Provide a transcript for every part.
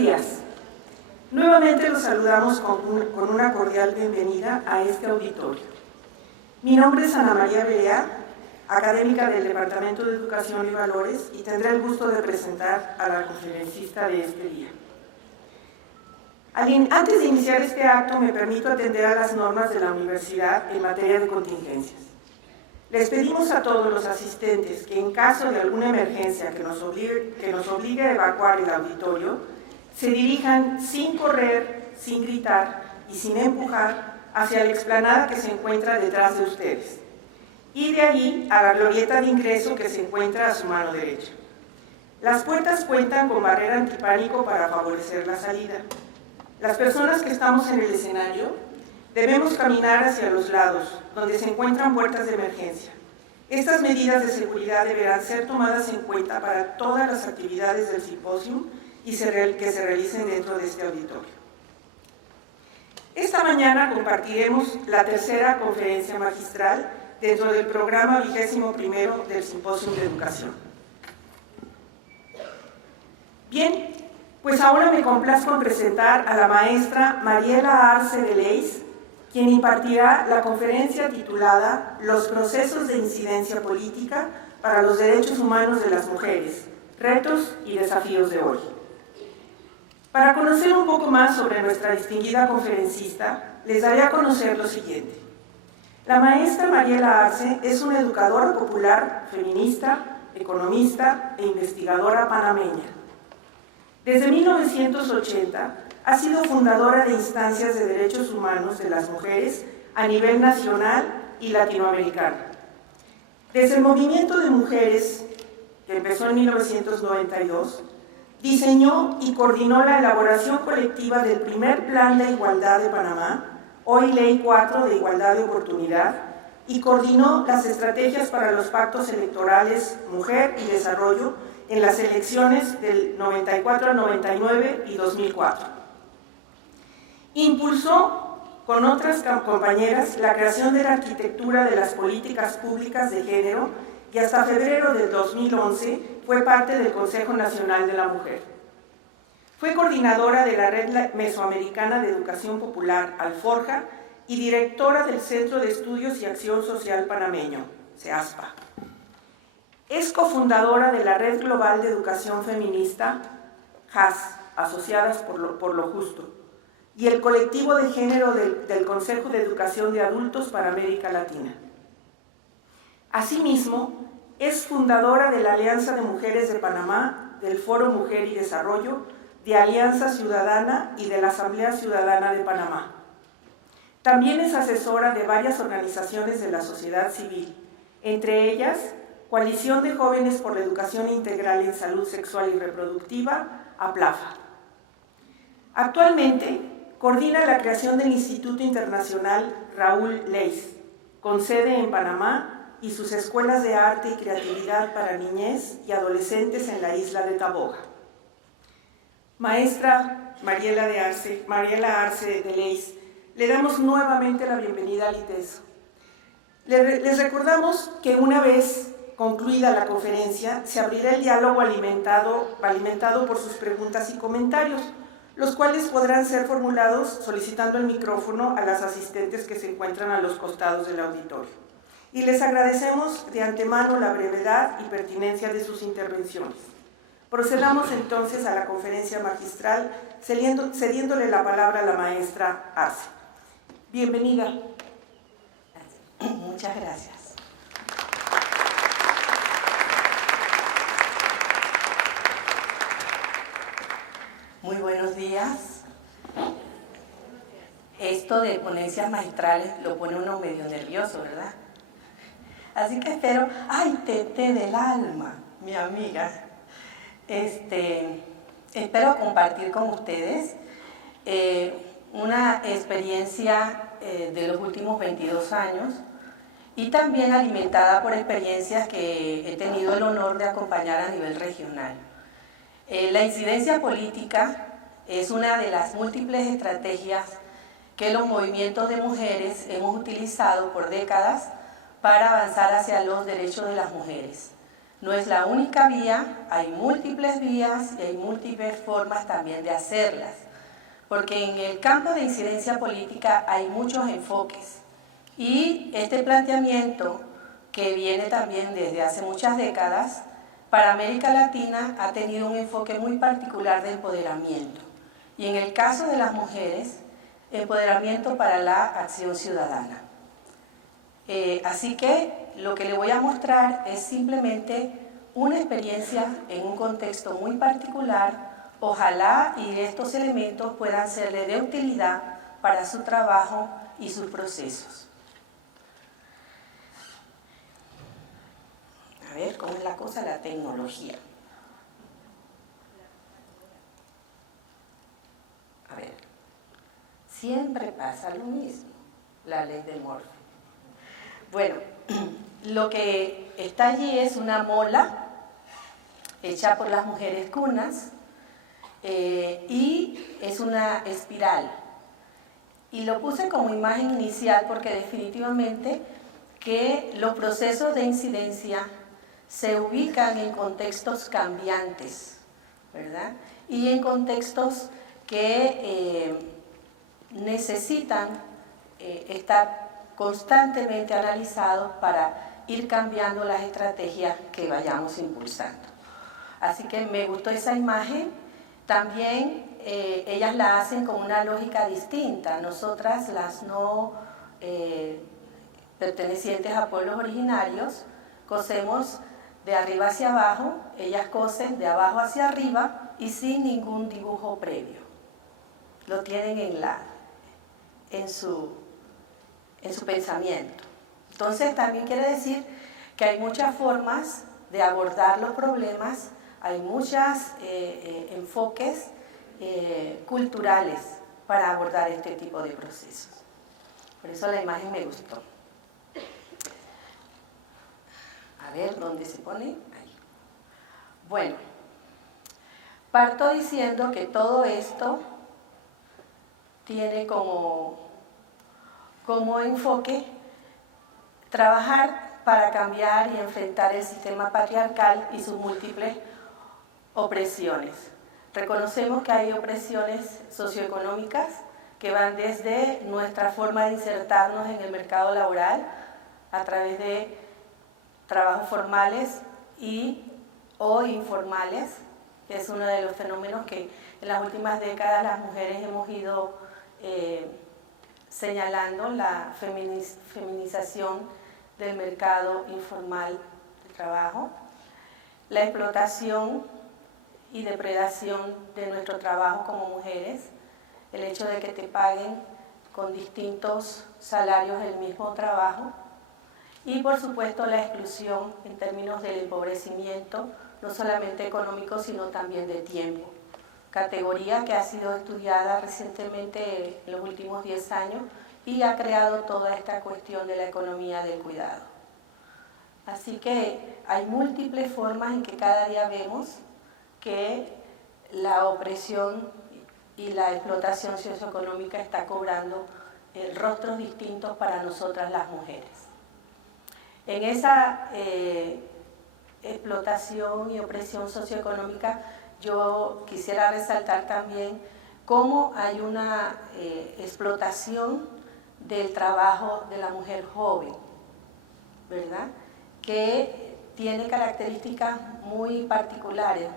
días. Nuevamente los saludamos con una cordial bienvenida a este auditorio. Mi nombre es Ana María Berea, académica del Departamento de Educación y Valores, y tendré el gusto de presentar a la conferencista de este día. Antes de iniciar este acto, me permito atender a las normas de la universidad en materia de contingencias. Les pedimos a todos los asistentes que en caso de alguna emergencia que nos obligue a evacuar el auditorio, se dirijan sin correr, sin gritar y sin empujar hacia la explanada que se encuentra detrás de ustedes, y de allí a la glorieta de ingreso que se encuentra a su mano derecha. Las puertas cuentan con barrera antipánico para favorecer la salida. Las personas que estamos en el escenario debemos caminar hacia los lados, donde se encuentran puertas de emergencia. Estas medidas de seguridad deberán ser tomadas en cuenta para todas las actividades del simposio y que se realicen dentro de este auditorio. Esta mañana compartiremos la tercera conferencia magistral dentro del programa 21º del Simposio de Educación. Bien, pues ahora me complazco en presentar a la maestra Mariela Arce de Leis, quien impartirá la conferencia titulada Los procesos de incidencia política para los derechos humanos de las mujeres, retos y desafíos de hoy. Para conocer un poco más sobre nuestra distinguida conferencista, les daré a conocer lo siguiente. La maestra Mariela Arce es una educadora popular, feminista, economista e investigadora panameña. Desde 1980 ha sido fundadora de instancias de derechos humanos de las mujeres a nivel nacional y latinoamericano. Desde el movimiento de mujeres, que empezó en 1992, diseñó y coordinó la elaboración colectiva del primer Plan de Igualdad de Panamá, hoy Ley 4 de Igualdad de Oportunidad, y coordinó las estrategias para los pactos electorales Mujer y Desarrollo en las elecciones del 94 al 99 y 2004. Impulsó con otras compañeras la creación de la arquitectura de las políticas públicas de género y hasta febrero del 2011 fue parte del Consejo Nacional de la Mujer. Fue coordinadora de la Red Mesoamericana de Educación Popular, Alforja, y directora del Centro de Estudios y Acción Social Panameño, CEASPA. Es cofundadora de la Red Global de Educación Feminista, JAS, Asociadas por lo Justo, y el colectivo de género del Consejo de Educación de Adultos para América Latina. Asimismo, es fundadora de la Alianza de Mujeres de Panamá, del Foro Mujer y Desarrollo, de Alianza Ciudadana y de la Asamblea Ciudadana de Panamá. También es asesora de varias organizaciones de la sociedad civil, entre ellas Coalición de Jóvenes por la Educación Integral en Salud Sexual y Reproductiva, APLAFA. Actualmente, coordina la creación del Instituto Internacional Raúl Leis, con sede en Panamá, y sus escuelas de arte y creatividad para niñez y adolescentes en la isla de Taboga. Maestra Mariela Arce de Leis, le damos nuevamente la bienvenida al ITESO. Les recordamos que una vez concluida la conferencia, se abrirá el diálogo alimentado por sus preguntas y comentarios, los cuales podrán ser formulados solicitando el micrófono a las asistentes que se encuentran a los costados del auditorio. Y les agradecemos de antemano la brevedad y pertinencia de sus intervenciones. Procedamos entonces a la conferencia magistral, cediéndole la palabra a la maestra Arce. Bienvenida. Muchas gracias. Muy buenos días. Esto de ponencias magistrales lo pone uno medio nervioso, ¿verdad? Así que espero, ¡ay, Tete del alma, mi amiga! Espero compartir con ustedes una experiencia de los últimos 22 años y también alimentada por experiencias que he tenido el honor de acompañar a nivel regional. La incidencia política es una de las múltiples estrategias que los movimientos de mujeres hemos utilizado por décadas para avanzar hacia los derechos de las mujeres. No es la única vía, hay múltiples vías y hay múltiples formas también de hacerlas, porque en el campo de incidencia política hay muchos enfoques y este planteamiento, que viene también desde hace muchas décadas, para América Latina ha tenido un enfoque muy particular de empoderamiento y en el caso de las mujeres, empoderamiento para la acción ciudadana. Así que lo que le voy a mostrar es simplemente una experiencia en un contexto muy particular. Ojalá y estos elementos puedan serle de utilidad para su trabajo y sus procesos. A ver cómo es la cosa de la tecnología. A ver, siempre pasa lo mismo, la ley de Murphy. Bueno, lo que está allí es una mola hecha por las mujeres cunas y es una espiral. Y lo puse como imagen inicial porque definitivamente que los procesos de incidencia se ubican en contextos cambiantes, ¿verdad? Y en contextos que necesitan estar constantemente analizados para ir cambiando las estrategias que vayamos impulsando. Así que me gustó esa imagen. También ellas la hacen con una lógica distinta. Nosotras, las no pertenecientes a pueblos originarios, cosemos de arriba hacia abajo, ellas cosen de abajo hacia arriba y sin ningún dibujo previo. Lo tienen en su pensamiento. Entonces también quiere decir que hay muchas formas de abordar los problemas, hay muchos enfoques culturales para abordar este tipo de procesos. Por eso la imagen me gustó. A ver, ¿dónde se pone? Ahí. Bueno, parto diciendo que todo esto tiene como enfoque trabajar para cambiar y enfrentar el sistema patriarcal y sus múltiples opresiones. Reconocemos que hay opresiones socioeconómicas que van desde nuestra forma de insertarnos en el mercado laboral a través de trabajos formales o informales, que es uno de los fenómenos que en las últimas décadas las mujeres hemos ido señalando, la feminización del mercado informal de trabajo, la explotación y depredación de nuestro trabajo como mujeres, el hecho de que te paguen con distintos salarios el mismo trabajo y por supuesto la exclusión en términos del empobrecimiento, no solamente económico sino también de tiempo, categoría que ha sido estudiada recientemente en los últimos 10 años y ha creado toda esta cuestión de la economía del cuidado. Así que hay múltiples formas en que cada día vemos que la opresión y la explotación socioeconómica está cobrando rostros distintos para nosotras las mujeres. En esa explotación y opresión socioeconómica yo quisiera resaltar también cómo hay una explotación del trabajo de la mujer joven, ¿verdad? Que tiene características muy particulares.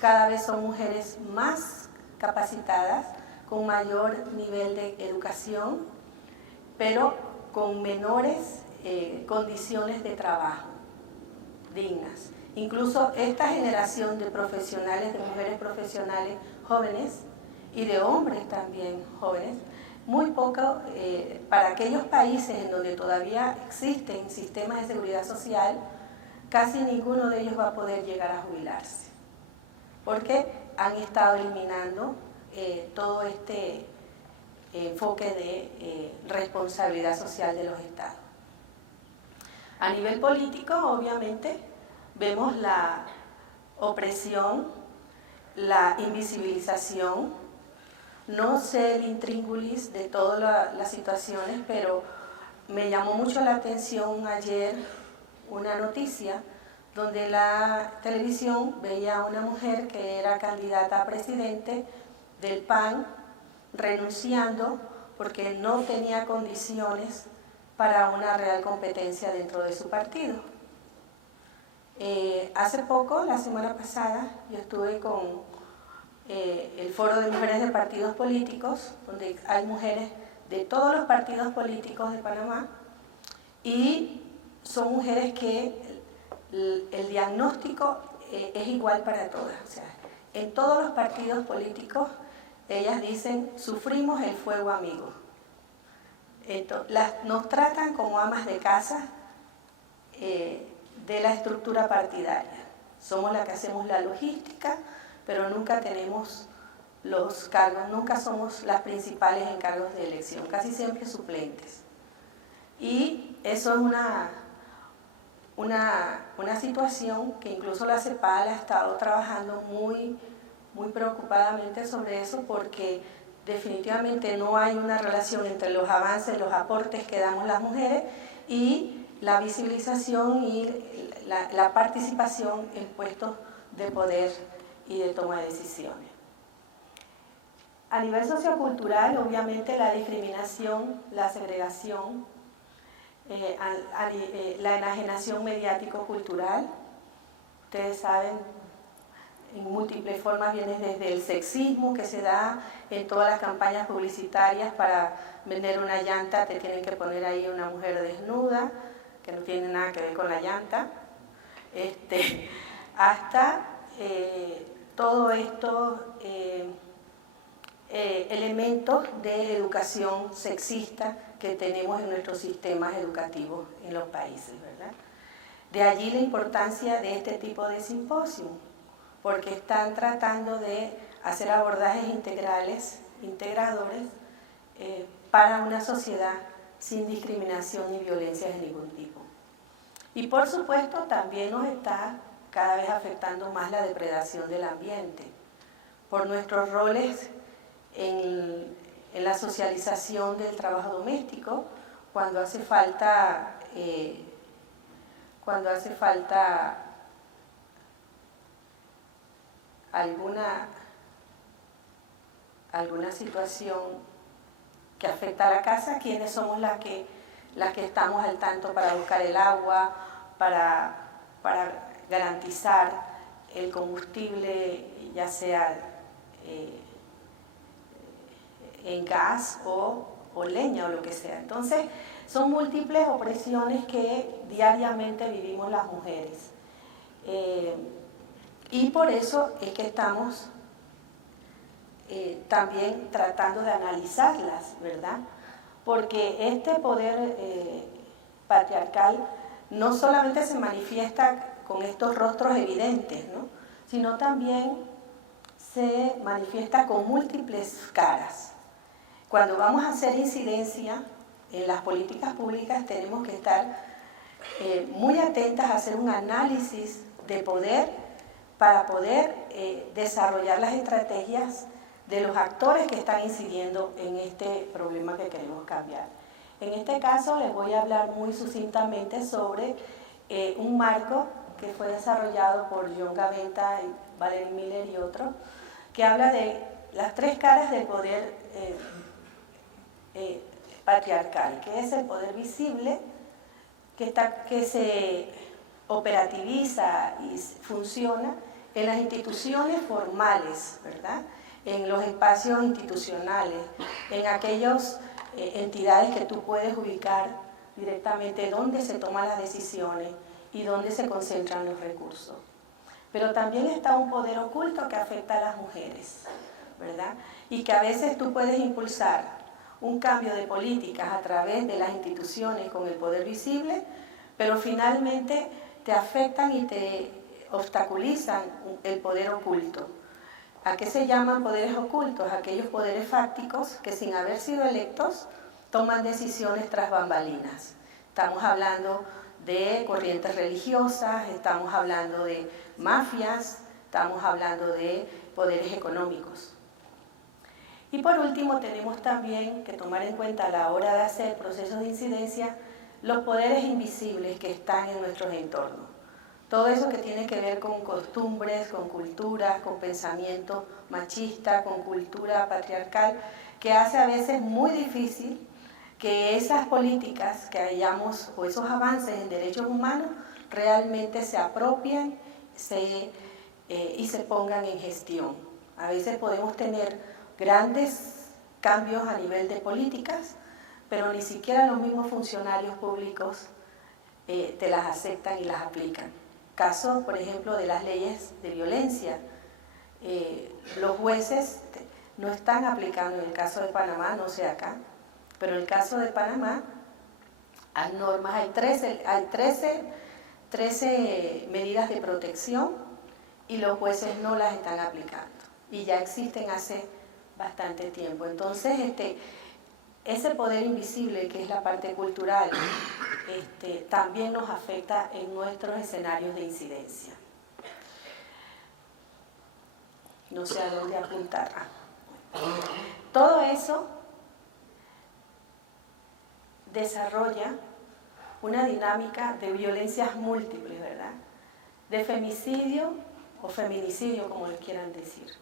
Cada vez son mujeres más capacitadas, con mayor nivel de educación, pero con menores condiciones de trabajo dignas. Incluso esta generación de profesionales, de mujeres profesionales jóvenes y de hombres también jóvenes, muy poco, para aquellos países en donde todavía existen sistemas de seguridad social, casi ninguno de ellos va a poder llegar a jubilarse, porque han estado eliminando todo este enfoque de responsabilidad social de los estados. A nivel político, obviamente, vemos la opresión, la invisibilización. No sé el intríngulis de todas las situaciones, pero me llamó mucho la atención ayer una noticia donde la televisión veía a una mujer que era candidata a presidente del PAN renunciando porque no tenía condiciones para una real competencia dentro de su partido. Hace poco, la semana pasada, yo estuve con el Foro de Mujeres de Partidos Políticos, donde hay mujeres de todos los partidos políticos de Panamá, y son mujeres que el diagnóstico es igual para todas. O sea, en todos los partidos políticos ellas dicen, sufrimos el fuego amigo. Nos tratan como amas de casa de la estructura partidaria. Somos las que hacemos la logística, pero nunca tenemos los cargos, nunca somos las principales en cargos de elección, casi siempre suplentes. Y eso es una situación que incluso la CEPAL ha estado trabajando muy preocupadamente sobre eso, porque definitivamente no hay una relación entre los avances, los aportes que damos las mujeres y la visibilización y la participación en puestos de poder y de toma de decisiones. A nivel sociocultural, obviamente la discriminación, la segregación, la enajenación mediático-cultural, ustedes saben, en múltiples formas viene desde el sexismo que se da en todas las campañas publicitarias. Para vender una llanta te tienen que poner ahí una mujer desnuda, que no tiene nada que ver con la llanta, hasta todo esto elementos de educación sexista que tenemos en nuestros sistemas educativos en los países, ¿verdad? De allí la importancia de este tipo de simposios, porque están tratando de hacer abordajes integrales, integradores, para una sociedad sin discriminación ni violencia de ningún tipo. Y por supuesto también nos está cada vez afectando más la depredación del ambiente, por nuestros roles en la socialización del trabajo doméstico, cuando hace falta alguna situación que afecta a la casa, quienes somos las que estamos al tanto para buscar el agua, para garantizar el combustible, ya sea en gas o leña o lo que sea. Entonces, son múltiples opresiones que diariamente vivimos las mujeres. Y por eso es que estamos también tratando de analizarlas, ¿verdad? Porque este poder patriarcal no solamente se manifiesta con estos rostros evidentes, ¿no? Sino también se manifiesta con múltiples caras. Cuando vamos a hacer incidencia en las políticas públicas, tenemos que estar muy atentas a hacer un análisis de poder para poder desarrollar las estrategias de los actores que están incidiendo en este problema que queremos cambiar. En este caso les voy a hablar muy sucintamente sobre un marco que fue desarrollado por John Gaventa, Valerie Miller y otros, que habla de las tres caras del poder patriarcal, que es el poder visible, que se operativiza y funciona en las instituciones formales, ¿verdad? En los espacios institucionales, en aquellas entidades que tú puedes ubicar directamente donde se toman las decisiones y donde se concentran los recursos. Pero también está un poder oculto que afecta a las mujeres, ¿verdad? Y que a veces tú puedes impulsar un cambio de políticas a través de las instituciones con el poder visible, pero finalmente te afectan y te obstaculizan el poder oculto. ¿A qué se llaman poderes ocultos? Aquellos poderes fácticos que sin haber sido electos toman decisiones tras bambalinas. Estamos hablando de corrientes religiosas, estamos hablando de mafias, estamos hablando de poderes económicos. Y por último tenemos también que tomar en cuenta a la hora de hacer procesos de incidencia los poderes invisibles que están en nuestros entornos. todo eso que tiene que ver con costumbres, con culturas, con pensamiento machista, con cultura patriarcal, que hace a veces muy difícil que esas políticas que hayamos o esos avances en derechos humanos realmente se apropien y se pongan en gestión. A veces podemos tener grandes cambios a nivel de políticas, pero ni siquiera los mismos funcionarios públicos te las aceptan y las aplican. Caso, por ejemplo, de las leyes de violencia. Los jueces no están aplicando, en el caso de Panamá, no sé acá, pero en el caso de Panamá hay normas, hay 13 medidas de protección y los jueces no las están aplicando y ya existen hace bastante tiempo. Entonces, ese poder invisible que es la parte cultural también nos afecta en nuestros escenarios de incidencia. No sé a dónde apuntar. Todo eso desarrolla una dinámica de violencias múltiples, ¿verdad? De femicidio o feminicidio, como le quieran decir.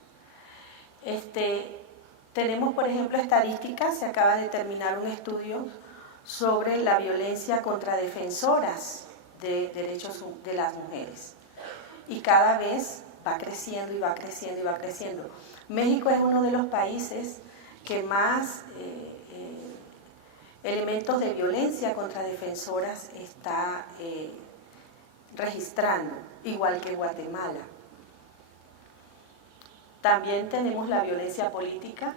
Tenemos, por ejemplo, estadísticas, se acaba de terminar un estudio sobre la violencia contra defensoras de derechos de las mujeres. Y cada vez va creciendo y va creciendo y va creciendo. México es uno de los países que más elementos de violencia contra defensoras está registrando, igual que Guatemala. También tenemos la violencia política,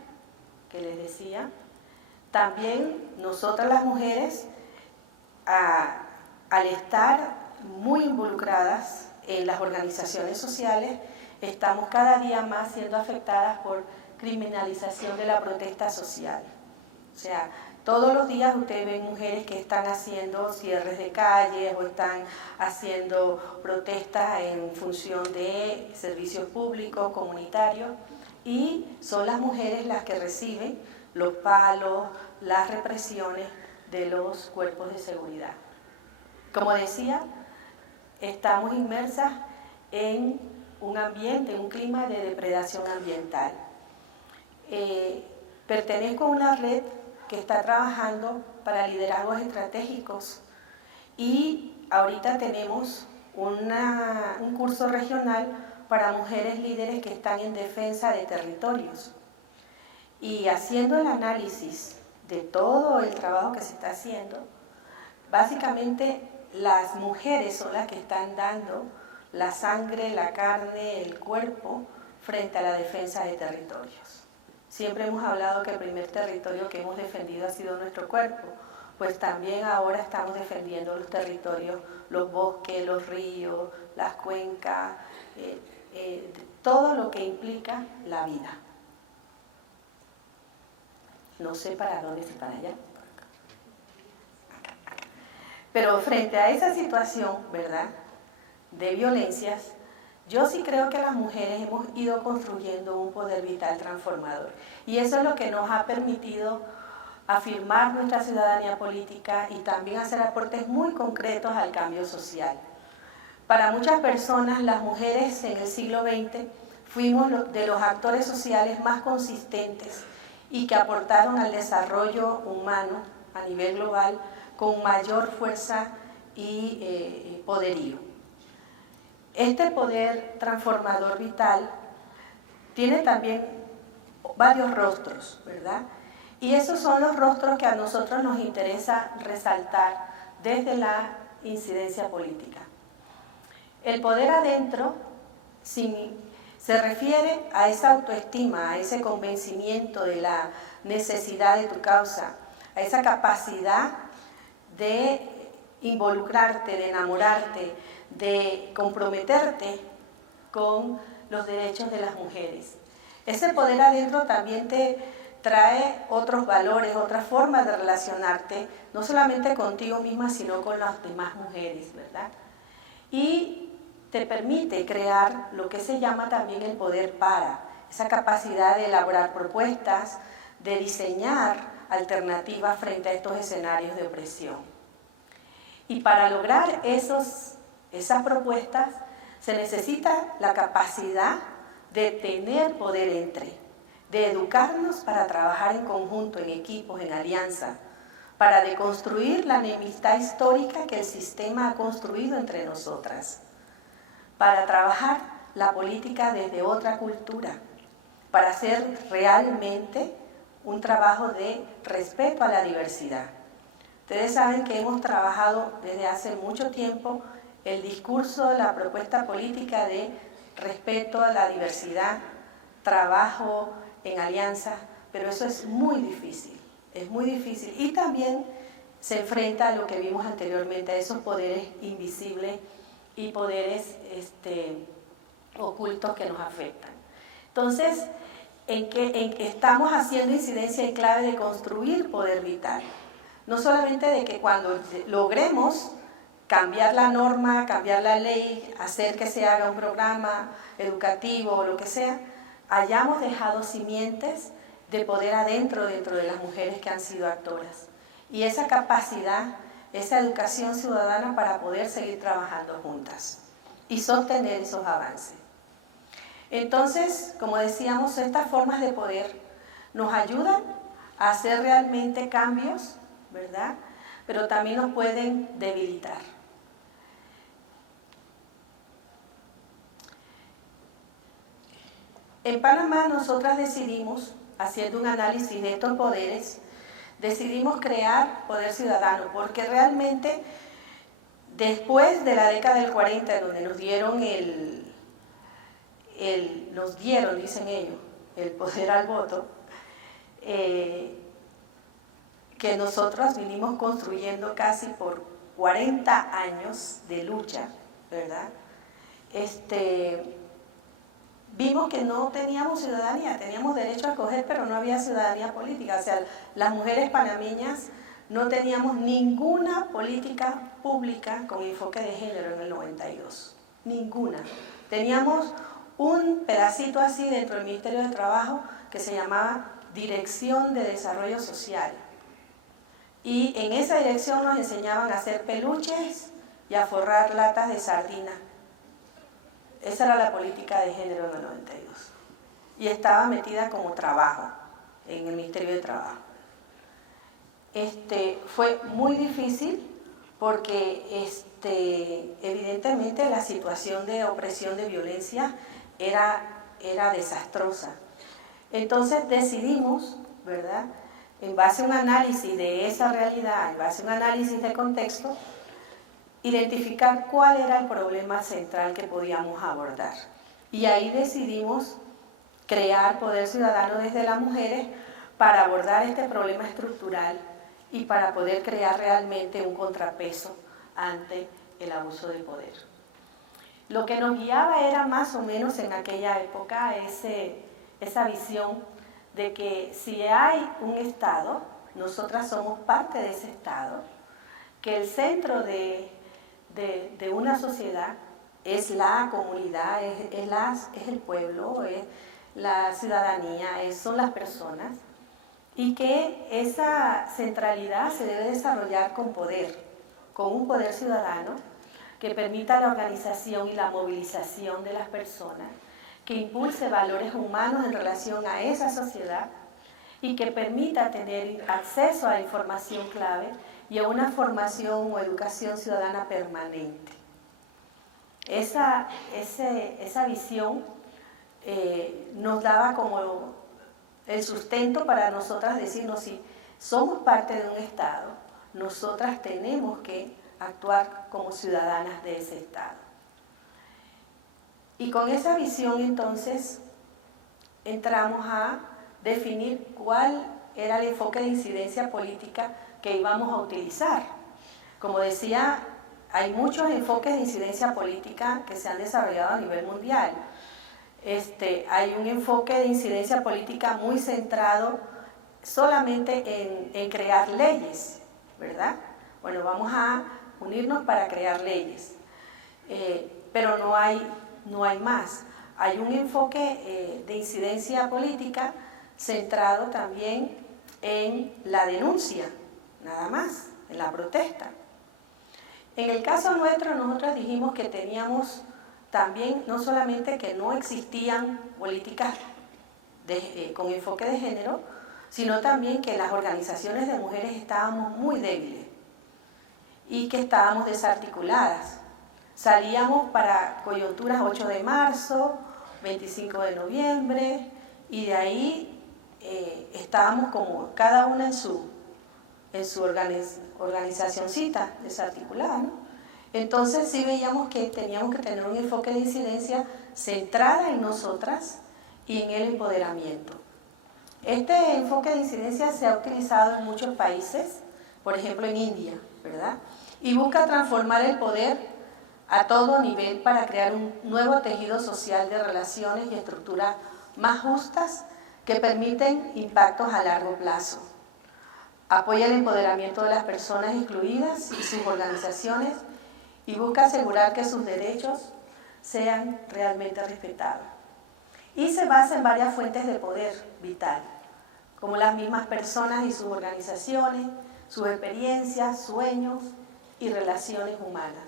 que les decía. También nosotras las mujeres, al estar muy involucradas en las organizaciones sociales, estamos cada día más siendo afectadas por criminalización de la protesta social. O sea, todos los días ustedes ven mujeres que están haciendo cierres de calles o están haciendo protestas en función de servicios públicos, comunitarios, y son las mujeres las que reciben los palos, las represiones de los cuerpos de seguridad. Como decía, estamos inmersas en un ambiente, en un clima de depredación ambiental. Pertenezco a una red que está trabajando para liderazgos estratégicos y ahorita tenemos un curso regional para mujeres líderes que están en defensa de territorios. Y haciendo el análisis de todo el trabajo que se está haciendo, básicamente las mujeres son las que están dando la sangre, la carne, el cuerpo frente a la defensa de territorios. Siempre hemos hablado que el primer territorio que hemos defendido ha sido nuestro cuerpo, pues también ahora estamos defendiendo los territorios, los bosques, los ríos, las cuencas, todo lo que implica la vida. No sé para dónde, si para allá. Pero frente a esa situación, ¿verdad?, de violencias, yo sí creo que las mujeres hemos ido construyendo un poder vital transformador. Y eso es lo que nos ha permitido afirmar nuestra ciudadanía política y también hacer aportes muy concretos al cambio social. Para muchas personas, las mujeres en el siglo XX fuimos de los actores sociales más consistentes y que aportaron al desarrollo humano a nivel global con mayor fuerza y poderío. Este poder transformador vital tiene también varios rostros, ¿verdad? Y esos son los rostros que a nosotros nos interesa resaltar desde la incidencia política. El poder adentro se refiere a esa autoestima, a ese convencimiento de la necesidad de tu causa, a esa capacidad de involucrarte, de enamorarte, de comprometerte con los derechos de las mujeres. Ese poder adentro también te trae otros valores, otras formas de relacionarte, no solamente contigo misma, sino con las demás mujeres, ¿verdad? Y te permite crear lo que se llama también el poder para, esa capacidad de elaborar propuestas, de diseñar alternativas frente a estos escenarios de opresión. Y para lograr esos esas propuestas, se necesita la capacidad de tener poder entre, de educarnos para trabajar en conjunto, en equipos, en alianza, para deconstruir la enemistad histórica que el sistema ha construido entre nosotras, para trabajar la política desde otra cultura, para hacer realmente un trabajo de respeto a la diversidad. Ustedes saben que hemos trabajado desde hace mucho tiempo el discurso, la propuesta política de respeto a la diversidad, trabajo en alianza, pero eso es muy difícil y también se enfrenta a lo que vimos anteriormente, a esos poderes invisibles y poderes ocultos que nos afectan. Entonces, en que estamos haciendo incidencia en clave de construir poder vital, no solamente de que cuando logremos cambiar la norma, cambiar la ley, hacer que se haga un programa educativo o lo que sea, hayamos dejado simientes de poder dentro de las mujeres que han sido actoras. Y esa capacidad, esa educación ciudadana para poder seguir trabajando juntas y sostener esos avances. Entonces, como decíamos, estas formas de poder nos ayudan a hacer realmente cambios, ¿verdad? Pero también nos pueden debilitar. En Panamá nosotras decidimos, haciendo un análisis de estos poderes, decidimos crear Poder Ciudadano, porque realmente después de la década del 40, donde nos dieron dicen ellos, el poder al voto, que nosotros vinimos construyendo casi por 40 años de lucha, ¿verdad? Vimos que no teníamos ciudadanía, teníamos derecho a escoger, pero no había ciudadanía política. O sea, las mujeres panameñas no teníamos ninguna política pública con enfoque de género en el 92. Ninguna. Teníamos un pedacito así dentro del Ministerio de Trabajo que se llamaba Dirección de Desarrollo Social. Y en esa dirección nos enseñaban a hacer peluches y a forrar latas de sardina. Esa era la política de género en el 92. Y estaba metida como trabajo en el Ministerio de Trabajo. Fue muy difícil porque evidentemente la situación de opresión, de violencia era desastrosa. Entonces decidimos, ¿verdad?, en base a un análisis de esa realidad, en base a un análisis de contexto, identificar cuál era el problema central que podíamos abordar. Y ahí decidimos crear Poder Ciudadano desde las mujeres para abordar este problema estructural y para poder crear realmente un contrapeso ante el abuso de poder. Lo que nos guiaba era más o menos en aquella época esa visión de que si hay un Estado, nosotras somos parte de ese Estado, que el centro de una sociedad es la comunidad, es el pueblo, es la ciudadanía, son las personas, y que esa centralidad se debe desarrollar con poder, con un poder ciudadano que permita la organización y la movilización de las personas, que impulse valores humanos en relación a esa sociedad y que permita tener acceso a la información clave y a una formación o educación ciudadana permanente. Esa visión nos daba como el sustento para nosotras decirnos, si somos parte de un Estado, nosotras tenemos que actuar como ciudadanas de ese Estado. Y con esa visión entonces entramos a definir cuál era el enfoque de incidencia política que íbamos a utilizar. Como decía, hay muchos enfoques de incidencia política que se han desarrollado a nivel mundial. Hay un enfoque de incidencia política muy centrado solamente en crear leyes, ¿verdad? Bueno, vamos a unirnos para crear leyes, pero no hay más. Hay un enfoque de incidencia política centrado también en la denuncia, nada más, en la protesta. En el caso nuestro, nosotros dijimos que teníamos también, no solamente que no existían políticas con enfoque de género, sino también que las organizaciones de mujeres estábamos muy débiles y que estábamos desarticuladas. Salíamos para coyunturas 8 de marzo, 25 de noviembre, y de ahí estábamos como cada una en su organizacioncita desarticulada, ¿no? Entonces sí veíamos que teníamos que tener un enfoque de incidencia centrada en nosotras y en el empoderamiento. Este enfoque de incidencia se ha utilizado en muchos países, por ejemplo en India, ¿verdad? Y busca transformar el poder a todo nivel para crear un nuevo tejido social de relaciones y estructuras más justas que permiten impactos a largo plazo. Apoya el empoderamiento de las personas excluidas y sus organizaciones y busca asegurar que sus derechos sean realmente respetados. Y se basa en varias fuentes de poder vital, como las mismas personas y sus organizaciones, sus experiencias, sueños y relaciones humanas,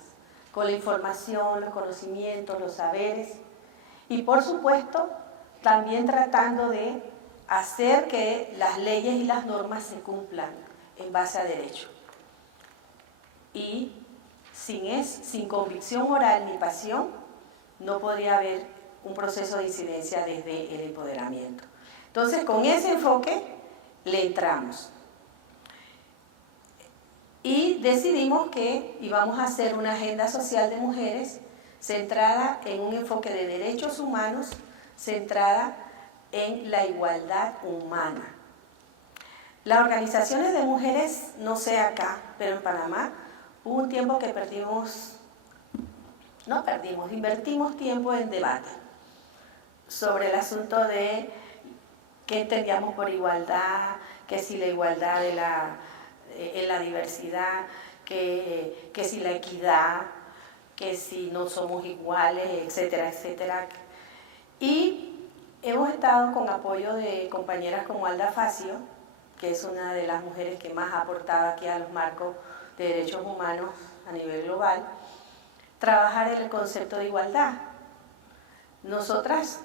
con la información, los conocimientos, los saberes y por supuesto también tratando de hacer que las leyes y las normas se cumplan en base a derecho. Y sin convicción moral ni pasión no podría haber un proceso de incidencia desde el empoderamiento. Entonces, con ese enfoque le entramos. Y decidimos que íbamos a hacer una agenda social de mujeres centrada en un enfoque de derechos humanos, centrada en la igualdad humana. Las organizaciones de mujeres, no sé acá, pero en Panamá, hubo un tiempo que invertimos tiempo en debate sobre el asunto de qué entendíamos por igualdad, que si la igualdad en la diversidad, que si la equidad, que si no somos iguales, etcétera, etcétera. Y hemos estado con apoyo de compañeras como Alda Facio, que es una de las mujeres que más ha aportado aquí a los marcos de derechos humanos a nivel global, trabajar en el concepto de igualdad. Nosotras,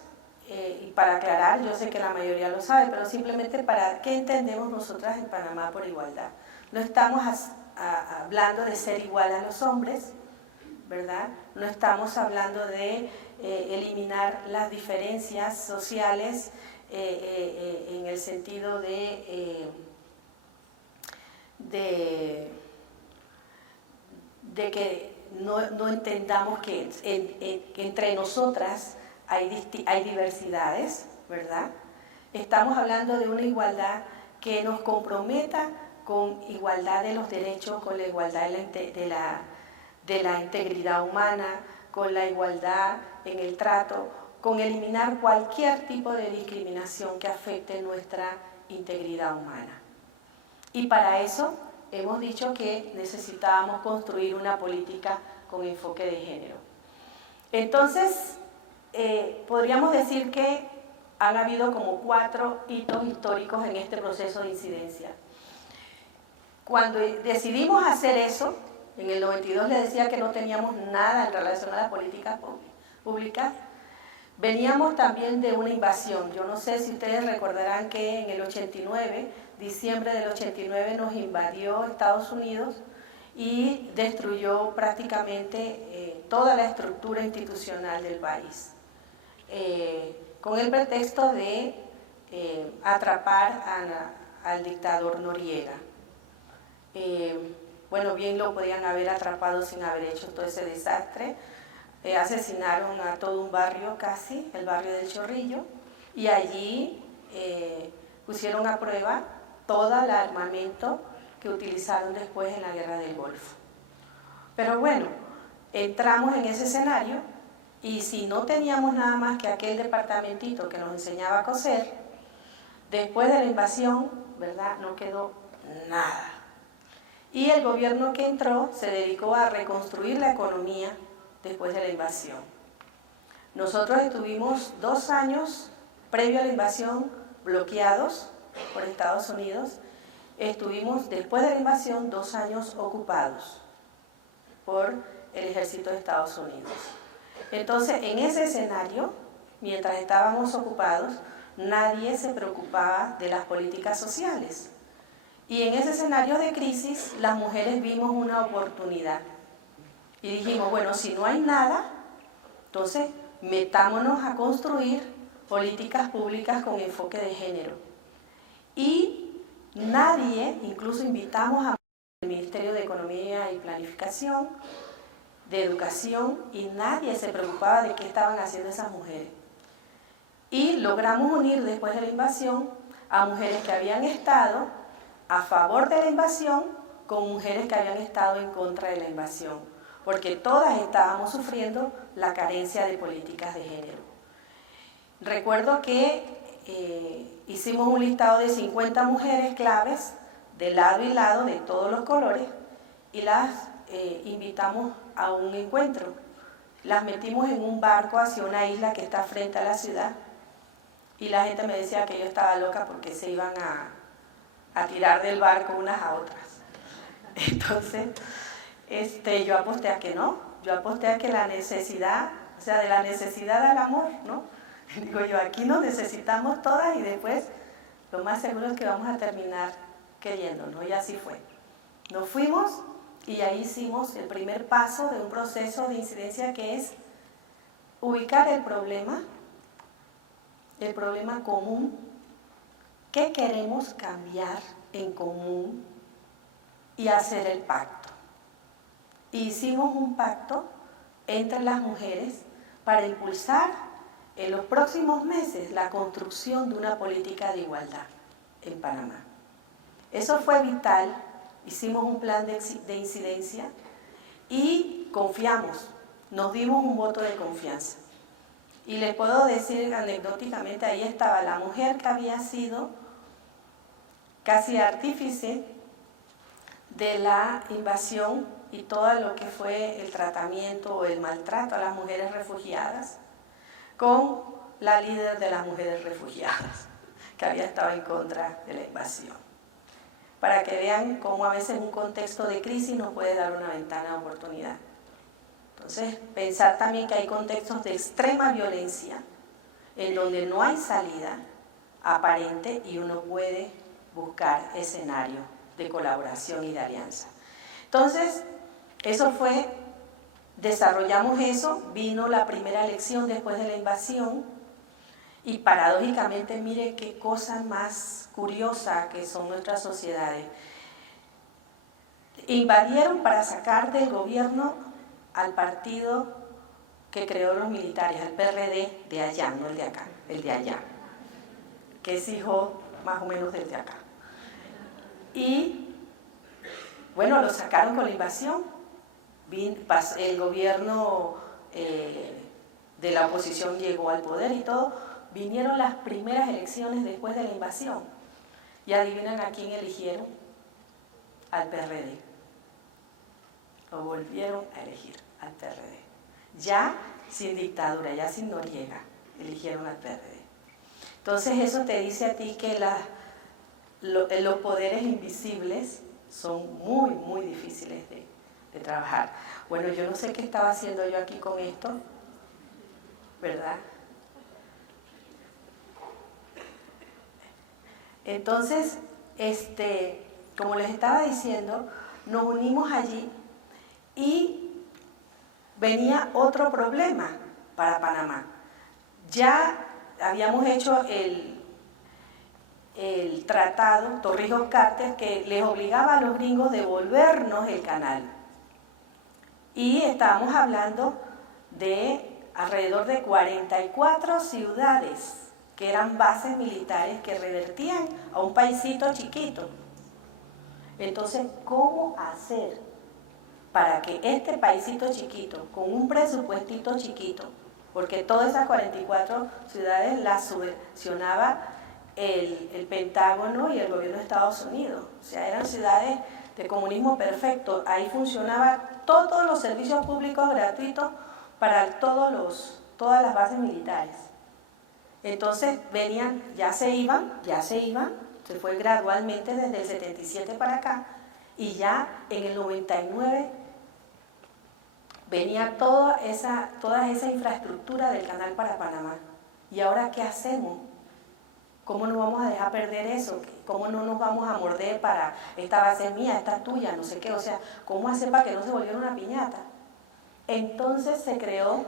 y para aclarar, yo sé que la mayoría lo sabe, pero simplemente para qué entendemos nosotras en Panamá por igualdad. No estamos hablando de ser igual a los hombres, ¿verdad? No estamos hablando de eliminar las diferencias sociales en el sentido de que no entendamos que entre nosotras hay diversidades, ¿verdad? Estamos hablando de una igualdad que nos comprometa con igualdad de los derechos, con la igualdad de la integridad humana, con la igualdad en el trato, con eliminar cualquier tipo de discriminación que afecte nuestra integridad humana. Y para eso hemos dicho que necesitábamos construir una política con enfoque de género. Entonces, podríamos decir que han habido como 4 hitos históricos en este proceso de incidencia. Cuando decidimos hacer eso, en el 92 les decía que no teníamos nada en relación a las políticas públicas. Veníamos también de una invasión. Yo no sé si ustedes recordarán que en el 89, diciembre del 89, nos invadió Estados Unidos y destruyó prácticamente toda la estructura institucional del país, con el pretexto de atrapar al dictador Noriega. Bueno, bien lo podían haber atrapado sin haber hecho todo ese desastre. Asesinaron a todo un barrio casi, el barrio del Chorrillo, y allí pusieron a prueba todo el armamento que utilizaron después en la Guerra del Golfo. Pero bueno, entramos en ese escenario y si no teníamos nada más que aquel departamentito que nos enseñaba a coser, después de la invasión, ¿verdad?, no quedó nada. Y el gobierno que entró se dedicó a reconstruir la economía después de la invasión. Nosotros estuvimos 2 años previo a la invasión bloqueados por Estados Unidos. Estuvimos después de la invasión 2 años ocupados. por el ejército de Estados Unidos. Entonces, en ese escenario, mientras estábamos ocupados, nadie se preocupaba de las políticas sociales. Y en ese escenario de crisis, las mujeres vimos una oportunidad. Y dijimos, bueno, si no hay nada, entonces metámonos a construir políticas públicas con enfoque de género. Y nadie, incluso invitamos al Ministerio de Economía y Planificación, de Educación, y nadie se preocupaba de qué estaban haciendo esas mujeres. Y logramos unir después de la invasión a mujeres que habían estado a favor de la invasión con mujeres que habían estado en contra de la invasión, porque todas estábamos sufriendo la carencia de políticas de género. Recuerdo que hicimos un listado de 50 mujeres claves de lado y lado, de todos los colores, y las invitamos a un encuentro. Las metimos en un barco hacia una isla que está frente a la ciudad, y la gente me decía que yo estaba loca porque se iban a tirar del barco unas a otras. Entonces, yo aposté a que no, yo aposté a que la necesidad, o sea, de la necesidad al amor, ¿no? Digo yo, aquí nos necesitamos todas y después lo más seguro es que vamos a terminar queriéndonos, y así fue. Nos fuimos y ahí hicimos el primer paso de un proceso de incidencia, que es ubicar el problema común, qué queremos cambiar en común y hacer el pacto. Hicimos un pacto entre las mujeres para impulsar en los próximos meses la construcción de una política de igualdad en Panamá. Eso fue vital, hicimos un plan de incidencia y confiamos, nos dimos un voto de confianza. Y les puedo decir anecdóticamente, ahí estaba la mujer que había sido casi artífice de la invasión y todo lo que fue el tratamiento o el maltrato a las mujeres refugiadas, con la líder de las mujeres refugiadas, que había estado en contra de la invasión. Para que vean cómo a veces un contexto de crisis nos puede dar una ventana de oportunidad. Entonces, pensar también que hay contextos de extrema violencia, en donde no hay salida aparente y uno puede buscar escenarios de colaboración y de alianza. Entonces, eso fue, desarrollamos eso, vino la primera elección después de la invasión y paradójicamente, mire qué cosa más curiosa que son nuestras sociedades. Invadieron para sacar del gobierno al partido que creó los militares, al PRD de allá, no el de acá, el de allá, que es hijo más o menos del de acá. Y bueno, lo sacaron con la invasión. El gobierno de la oposición llegó al poder y todo. Vinieron las primeras elecciones después de la invasión. Y adivinen a quién eligieron. Al PRD. Lo volvieron a elegir al PRD. Ya sin dictadura, ya sin Noriega, eligieron al PRD. Entonces eso te dice a ti que los poderes invisibles son muy, muy difíciles de trabajar. Bueno, yo no sé qué estaba haciendo yo aquí con esto, ¿verdad? Entonces, como les estaba diciendo, nos unimos allí y venía otro problema para Panamá. Ya habíamos hecho el tratado Torrijos-Carter que les obligaba a los gringos a devolvernos el canal. Y estábamos hablando de alrededor de 44 ciudades que eran bases militares que revertían a un paisito chiquito. Entonces, ¿cómo hacer para que este paisito chiquito, con un presupuestito chiquito, porque todas esas 44 ciudades las subvencionaba el Pentágono y el gobierno de Estados Unidos, o sea, eran ciudades de comunismo perfecto, ahí funcionaban todos los servicios públicos gratuitos para todas las bases militares. Entonces venían, ya se iban, se fue gradualmente desde el 77 para acá, y ya en el 99 venía toda esa infraestructura del canal para Panamá. ¿Y ahora qué hacemos? ¿Cómo no vamos a dejar perder eso? ¿Cómo no nos vamos a morder para esta va a ser mía, esta es tuya, no sé qué? O sea, ¿cómo hacer para que no se volviera una piñata? Entonces se creó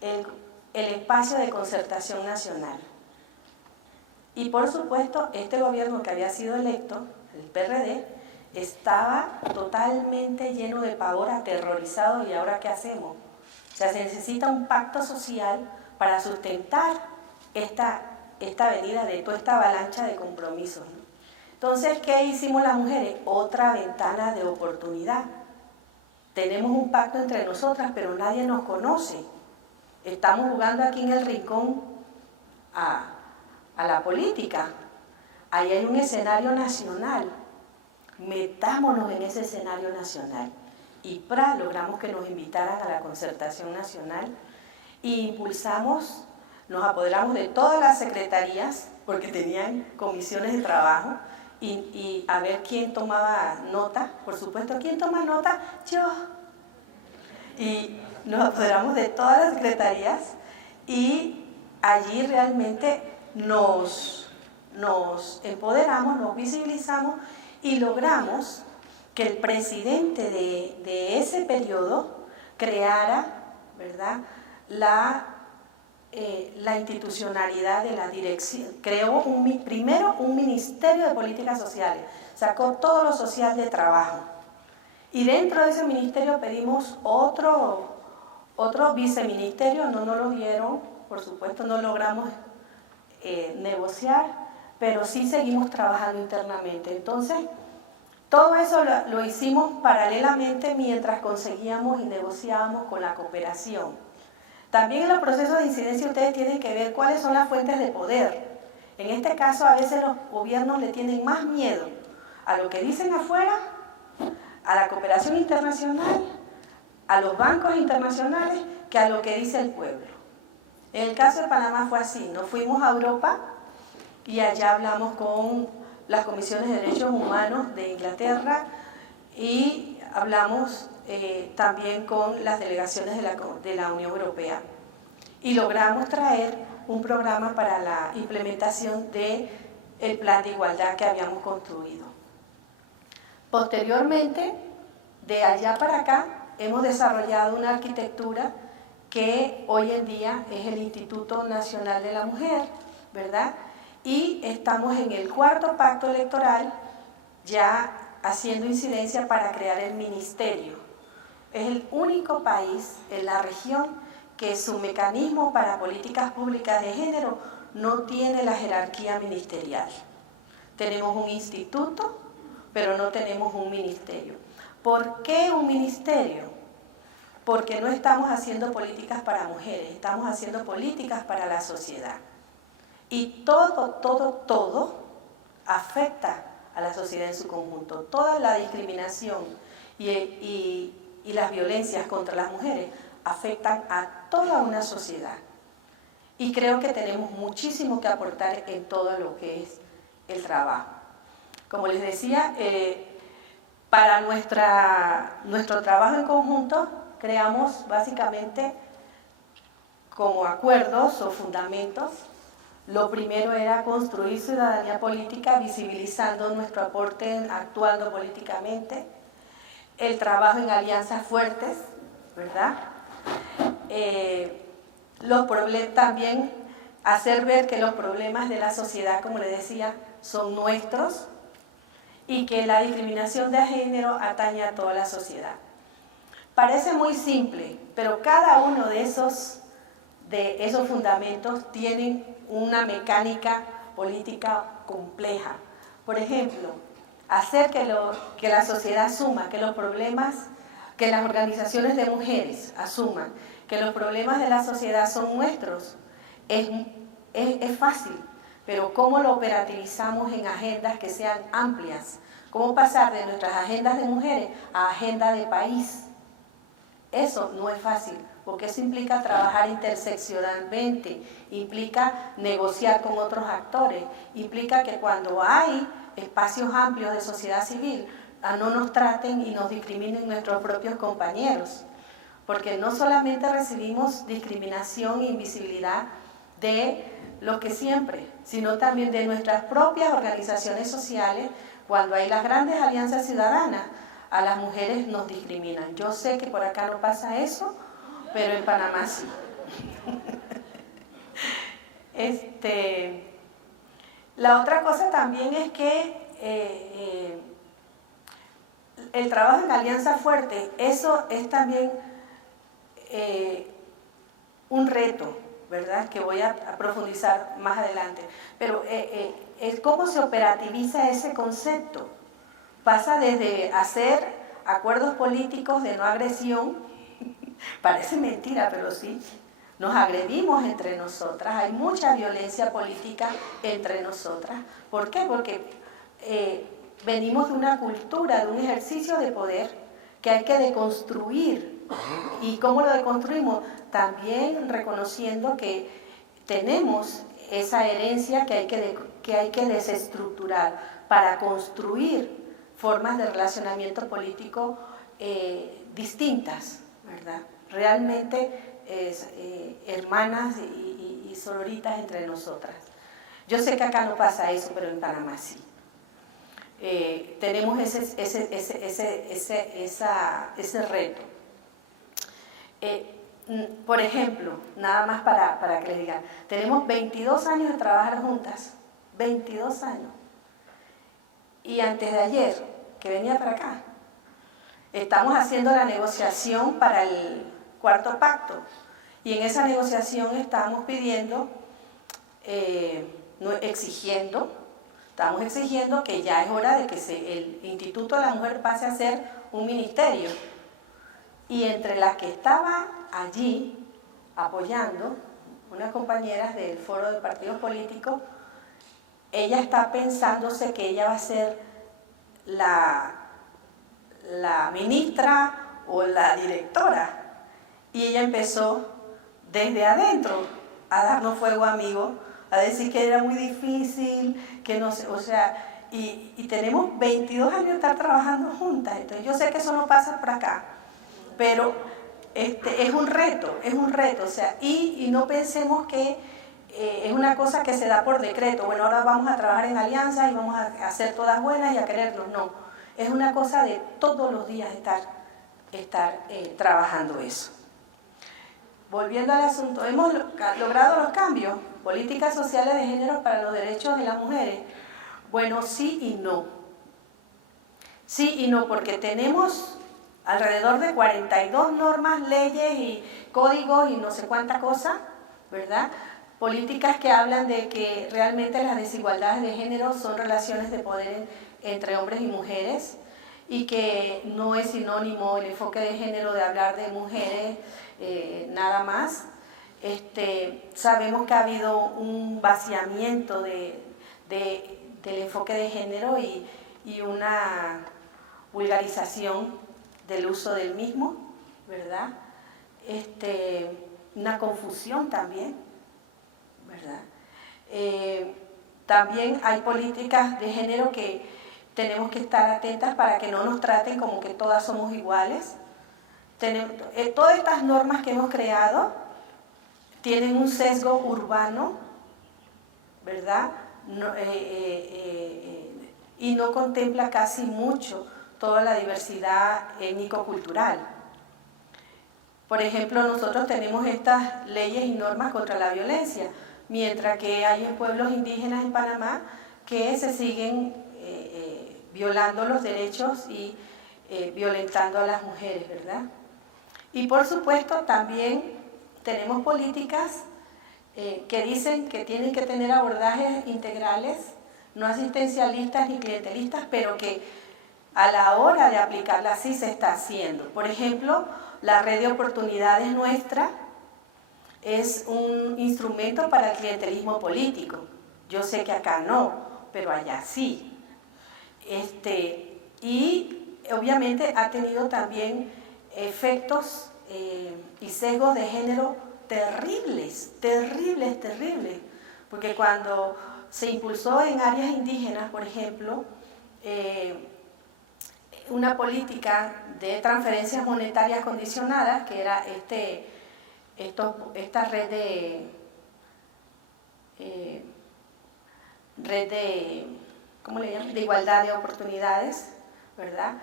el espacio de concertación nacional. Y por supuesto, este gobierno que había sido electo, el PRD, estaba totalmente lleno de pavor, aterrorizado, ¿y ahora qué hacemos? O sea, se necesita un pacto social para sustentar esta venida de toda esta avalancha de compromisos, ¿no? Entonces, ¿qué hicimos las mujeres? Otra ventana de oportunidad. Tenemos un pacto entre nosotras, pero nadie nos conoce. Estamos jugando aquí en el rincón a la política. Ahí hay un escenario nacional. Metámonos en ese escenario nacional. Y logramos que nos invitaran a la concertación nacional e impulsamos, nos apoderamos de todas las secretarías, porque tenían comisiones de trabajo, y a ver quién tomaba nota. Por supuesto, ¿quién toma nota? Yo. Y nos apoderamos de todas las secretarías y allí realmente nos empoderamos, nos visibilizamos y logramos que el presidente de ese periodo creara, ¿verdad?, la institucionalidad de la dirección. Creó primero un Ministerio de Políticas Sociales, sacó todo lo social de trabajo. Y dentro de ese ministerio pedimos otro viceministerio, no nos lo dieron, por supuesto no logramos negociar, pero sí seguimos trabajando internamente. Entonces, todo eso lo hicimos paralelamente mientras conseguíamos y negociábamos con la cooperación. También en los procesos de incidencia ustedes tienen que ver cuáles son las fuentes de poder. En este caso, a veces los gobiernos le tienen más miedo a lo que dicen afuera, a la cooperación internacional, a los bancos internacionales, que a lo que dice el pueblo. En el caso de Panamá fue así. Nos fuimos a Europa y allá hablamos con las comisiones de derechos humanos de Inglaterra y hablamos también con las delegaciones de la Unión Europea y logramos traer un programa para la implementación del plan de igualdad que habíamos construido. Posteriormente, de allá para acá, hemos desarrollado una arquitectura que hoy en día es el Instituto Nacional de la Mujer, ¿verdad? Y estamos en el 4º pacto electoral ya haciendo incidencia para crear el ministerio. Es el único país en la región que su mecanismo para políticas públicas de género no tiene la jerarquía ministerial. Tenemos un instituto, pero no tenemos un ministerio. ¿Por qué un ministerio? Porque no estamos haciendo políticas para mujeres, estamos haciendo políticas para la sociedad. Y todo afecta a la sociedad en su conjunto. Toda la discriminación y las violencias contra las mujeres afectan a toda una sociedad. Y creo que tenemos muchísimo que aportar en todo lo que es el trabajo. Como les decía, para nuestro trabajo en conjunto creamos básicamente como acuerdos o fundamentos. Lo primero era construir ciudadanía política, visibilizando nuestro aporte, actuando políticamente, el trabajo en alianzas fuertes, ¿verdad? También hacer ver que los problemas de la sociedad, como les decía, son nuestros y que la discriminación de género atañe a toda la sociedad. Parece muy simple, pero cada uno de esos fundamentos tienen una mecánica política compleja. Por ejemplo, hacer que la sociedad asuma que los problemas, que las organizaciones de mujeres asuman que los problemas de la sociedad son nuestros, es fácil, pero ¿cómo lo operativizamos en agendas que sean amplias? ¿Cómo pasar de nuestras agendas de mujeres a agenda de país? Eso no es fácil, porque eso implica trabajar interseccionalmente, implica negociar con otros actores, implica que cuando hay espacios amplios de sociedad civil, no nos traten y nos discriminen nuestros propios compañeros. porque no solamente recibimos discriminación e invisibilidad de los que siempre, sino también de nuestras propias organizaciones sociales. Cuando hay las grandes alianzas ciudadanas, a las mujeres nos discriminan. Yo sé que por acá no pasa eso, pero en Panamá sí. La otra cosa también es que el trabajo en alianza fuerte, eso es también un reto, ¿verdad? Que voy a profundizar más adelante. Pero es cómo se operativiza ese concepto. Pasa desde hacer acuerdos políticos de no agresión, parece mentira, pero sí, nos agredimos entre nosotras, hay mucha violencia política entre nosotras. ¿Por qué? Porque venimos de una cultura, de un ejercicio de poder que hay que deconstruir. ¿Y cómo lo deconstruimos? También reconociendo que tenemos esa herencia que hay que desestructurar para construir formas de relacionamiento político distintas, ¿verdad? Realmente hermanas y sororitas entre nosotras. Yo sé que acá no pasa eso, pero en Panamá sí. Tenemos ese reto. Por ejemplo, nada más para que les diga, tenemos 22 años de trabajar juntas, 22 años. Y antes de ayer, que venía para acá, estamos haciendo la negociación para el cuarto pacto. Y en esa negociación estamos pidiendo, estamos exigiendo que ya es hora de que el Instituto de la Mujer pase a ser un ministerio. Y entre las que estaban allí apoyando, unas compañeras del Foro de Partidos Políticos, ella está pensándose que ella va a ser la ministra o la directora. Y ella empezó desde adentro a darnos fuego amigos, a decir que era muy difícil, que no sé, o sea, y tenemos 22 años de estar trabajando juntas. Entonces yo sé que eso no pasa por acá, pero es un reto, o sea, y no pensemos que es una cosa que se da por decreto. Bueno, ahora vamos a trabajar en alianza y vamos a ser todas buenas y a querernos. No, es una cosa de todos los días estar trabajando eso. Volviendo al asunto, ¿hemos logrado los cambios? Políticas sociales de género para los derechos de las mujeres. Bueno, sí y no. Sí y no, porque tenemos alrededor de 42 normas, leyes y códigos y no sé cuánta cosa, ¿verdad? Políticas que hablan de que realmente las desigualdades de género son relaciones de poder entre hombres y mujeres y que no es sinónimo el enfoque de género de hablar de mujeres nada más. Sabemos que ha habido un vaciamiento del enfoque de género y una vulgarización del uso del mismo, ¿verdad? Una confusión también, ¿verdad? También hay políticas de género que tenemos que estar atentas para que no nos traten como que todas somos iguales. Todas estas normas que hemos creado tienen un sesgo urbano, ¿verdad? Y no contempla casi mucho toda la diversidad étnico-cultural. Por ejemplo, nosotros tenemos estas leyes y normas contra la violencia, mientras que hay en pueblos indígenas en Panamá que se siguen violando los derechos y violentando a las mujeres, ¿verdad? Y por supuesto también tenemos políticas que dicen que tienen que tener abordajes integrales, no asistencialistas ni clientelistas, pero que a la hora de aplicarlas sí se está haciendo. Por ejemplo, la red de oportunidades nuestra es un instrumento para el clientelismo político. Yo sé que acá no, pero allá sí. Y obviamente ha tenido también efectos y sesgos de género terribles, porque cuando se impulsó en áreas indígenas, por ejemplo, una política de transferencias monetarias condicionadas, que era esta red de ¿cómo le llaman?, de igualdad de oportunidades, ¿verdad?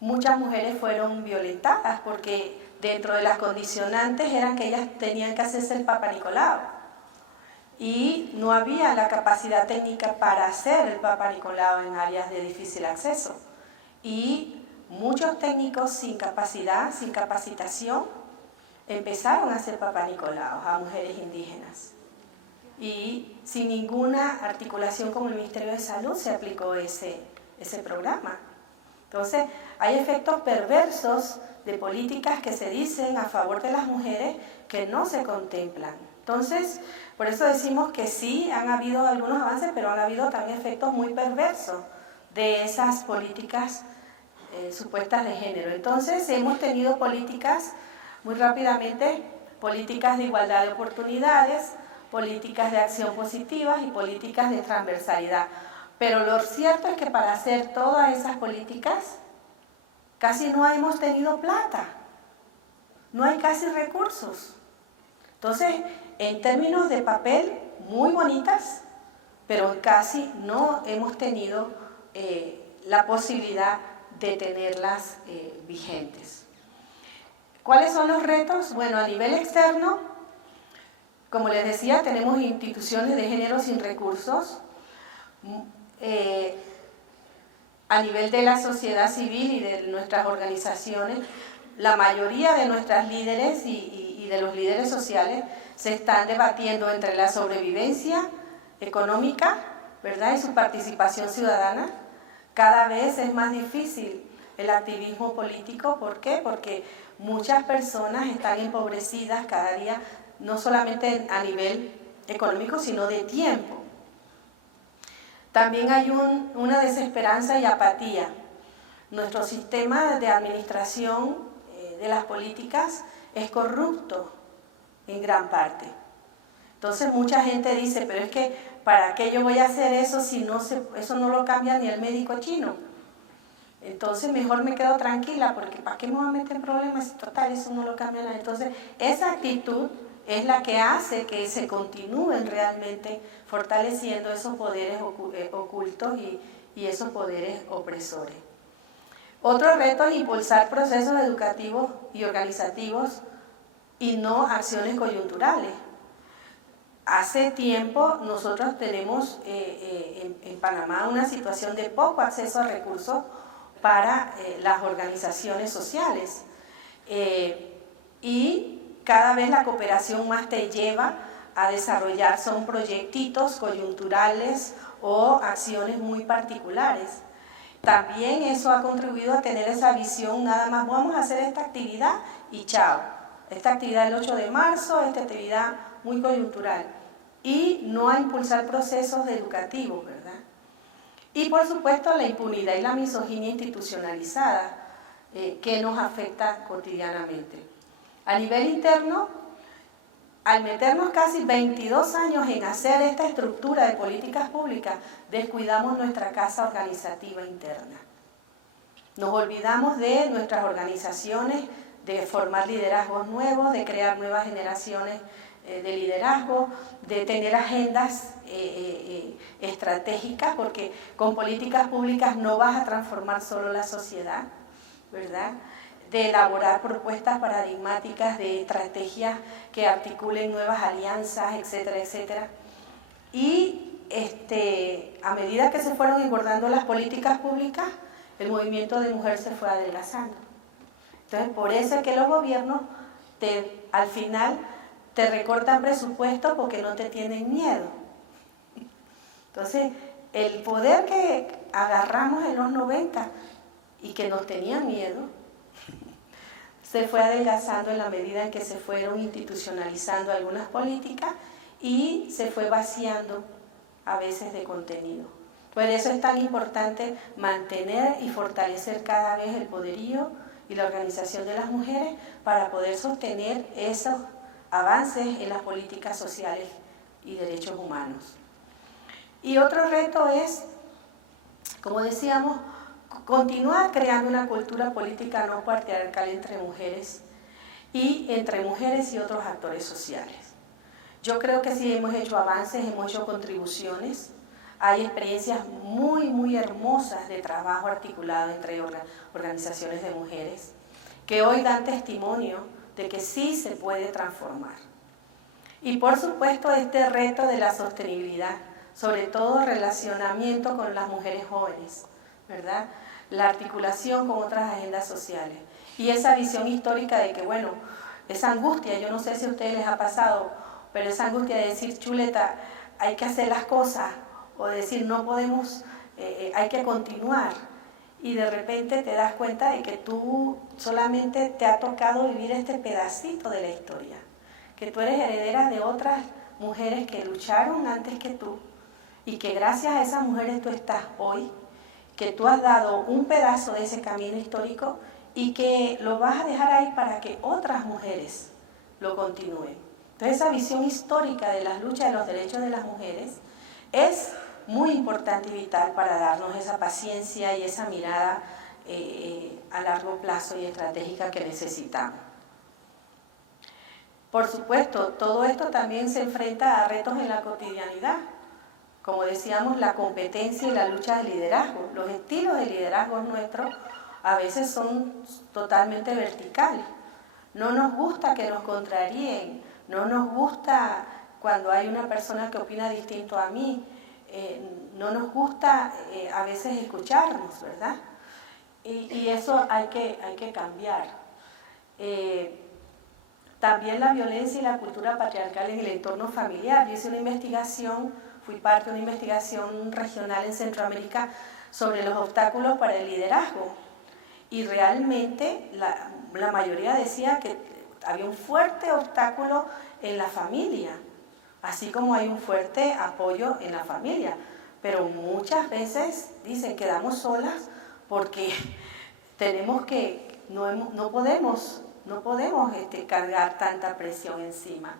Muchas mujeres fueron violentadas porque dentro de las condicionantes eran que ellas tenían que hacerse el Papa Nicolau y no había la capacidad técnica para hacer el Papa Nicolau en áreas de difícil acceso, y muchos técnicos sin capacidad, sin capacitación, empezaron a hacer Papa Nicolau a mujeres indígenas, y sin ninguna articulación con el Ministerio de Salud se aplicó ese programa. Entonces, hay efectos perversos de políticas que se dicen a favor de las mujeres que no se contemplan. Entonces, por eso decimos que sí, han habido algunos avances, pero han habido también efectos muy perversos de esas políticas supuestas de género. Entonces, hemos tenido políticas, muy rápidamente, políticas de igualdad de oportunidades, políticas de acción positiva y políticas de transversalidad. Pero lo cierto es que para hacer todas esas políticas casi no hemos tenido plata, no hay casi recursos. Entonces, en términos de papel, muy bonitas, pero casi no hemos tenido la posibilidad de tenerlas vigentes. ¿Cuáles son los retos? Bueno, a nivel externo, como les decía, tenemos instituciones de género sin recursos. A nivel de la sociedad civil y de nuestras organizaciones, la mayoría de nuestras líderes y de los líderes sociales se están debatiendo entre la sobrevivencia económica, ¿verdad?, y su participación ciudadana. Cada vez es más difícil el activismo político. ¿Por qué? Porque muchas personas están empobrecidas cada día, no solamente a nivel económico, sino de tiempo. También hay una desesperanza y apatía. Nuestro sistema de administración de las políticas es corrupto en gran parte. Entonces mucha gente dice, pero es que ¿para qué yo voy a hacer eso si eso no lo cambia ni el médico chino? Entonces mejor me quedo tranquila, porque ¿para qué me voy a meter en problemas si total eso no lo cambia nada? Entonces esa actitud es la que hace que se continúen realmente fortaleciendo esos poderes ocultos y esos poderes opresores. Otro reto es impulsar procesos educativos y organizativos y no acciones coyunturales. Hace tiempo nosotros tenemos en Panamá una situación de poco acceso a recursos para las organizaciones sociales, y cada vez la cooperación más te lleva a desarrollar, son proyectitos coyunturales o acciones muy particulares. También eso ha contribuido a tener esa visión, nada más vamos a hacer esta actividad y chao. Esta actividad del 8 de marzo, esta actividad muy coyuntural. Y no a impulsar procesos educativos, ¿verdad? Y por supuesto la impunidad y la misoginia institucionalizada que nos afecta cotidianamente. A nivel interno, al meternos casi 22 años en hacer esta estructura de políticas públicas, descuidamos nuestra casa organizativa interna. Nos olvidamos de nuestras organizaciones, de formar liderazgos nuevos, de crear nuevas generaciones de liderazgo, de tener agendas estratégicas, porque con políticas públicas no vas a transformar solo la sociedad, ¿verdad?, de elaborar propuestas paradigmáticas de estrategias que articulen nuevas alianzas, etcétera, etcétera. Y a medida que se fueron engordando las políticas públicas, el movimiento de mujer se fue adelgazando. Entonces, por eso es que los gobiernos al final te recortan presupuesto porque no te tienen miedo. Entonces, el poder que agarramos en los 90 y que nos tenían miedo, se fue adelgazando en la medida en que se fueron institucionalizando algunas políticas y se fue vaciando a veces de contenido. Por eso es tan importante mantener y fortalecer cada vez el poderío y la organización de las mujeres para poder sostener esos avances en las políticas sociales y derechos humanos. Y otro reto es Como decíamos, continuar creando una cultura política no patriarcal entre mujeres y entre mujeres y otros actores sociales. Yo creo que sí hemos hecho avances, hemos hecho contribuciones. Hay experiencias muy hermosas de trabajo articulado entre organizaciones de mujeres que hoy dan testimonio de que sí se puede transformar. Y por supuesto este reto de la sostenibilidad, sobre todo relacionamiento con las mujeres jóvenes, ¿verdad? La articulación con otras agendas sociales y esa visión histórica de que, bueno, esa angustia, yo no sé si a ustedes les ha pasado, pero esa angustia de decir, chuleta, hay que hacer las cosas, o decir, no podemos, hay que continuar, y de repente te das cuenta de que tú solamente te ha tocado vivir este pedacito de la historia, que tú eres heredera de otras mujeres que lucharon antes que tú, y que gracias a esas mujeres tú estás hoy, que tú has dado un pedazo de ese camino histórico y que lo vas a dejar ahí para que otras mujeres lo continúen. Entonces esa visión histórica de las luchas de los derechos de las mujeres es muy importante y vital para darnos esa paciencia y esa mirada a largo plazo y estratégica que necesitamos. Por supuesto, todo esto también se enfrenta a retos en la cotidianidad. Como decíamos, la competencia y la lucha de liderazgo. Los estilos de liderazgo nuestros a veces son totalmente verticales. No nos gusta que nos contraríen, no nos gusta cuando hay una persona que opina distinto a mí, no nos gusta a veces escucharnos, ¿verdad? Y eso hay que cambiar. También la violencia y la cultura patriarcal en el entorno familiar. Yo hice una investigación, fui parte de una investigación regional en Centroamérica sobre los obstáculos para el liderazgo. Y realmente la mayoría decía que había un fuerte obstáculo en la familia, así como hay un fuerte apoyo en la familia. Pero muchas veces dicen que quedamos solas porque tenemos que, no podemos cargar tanta presión encima.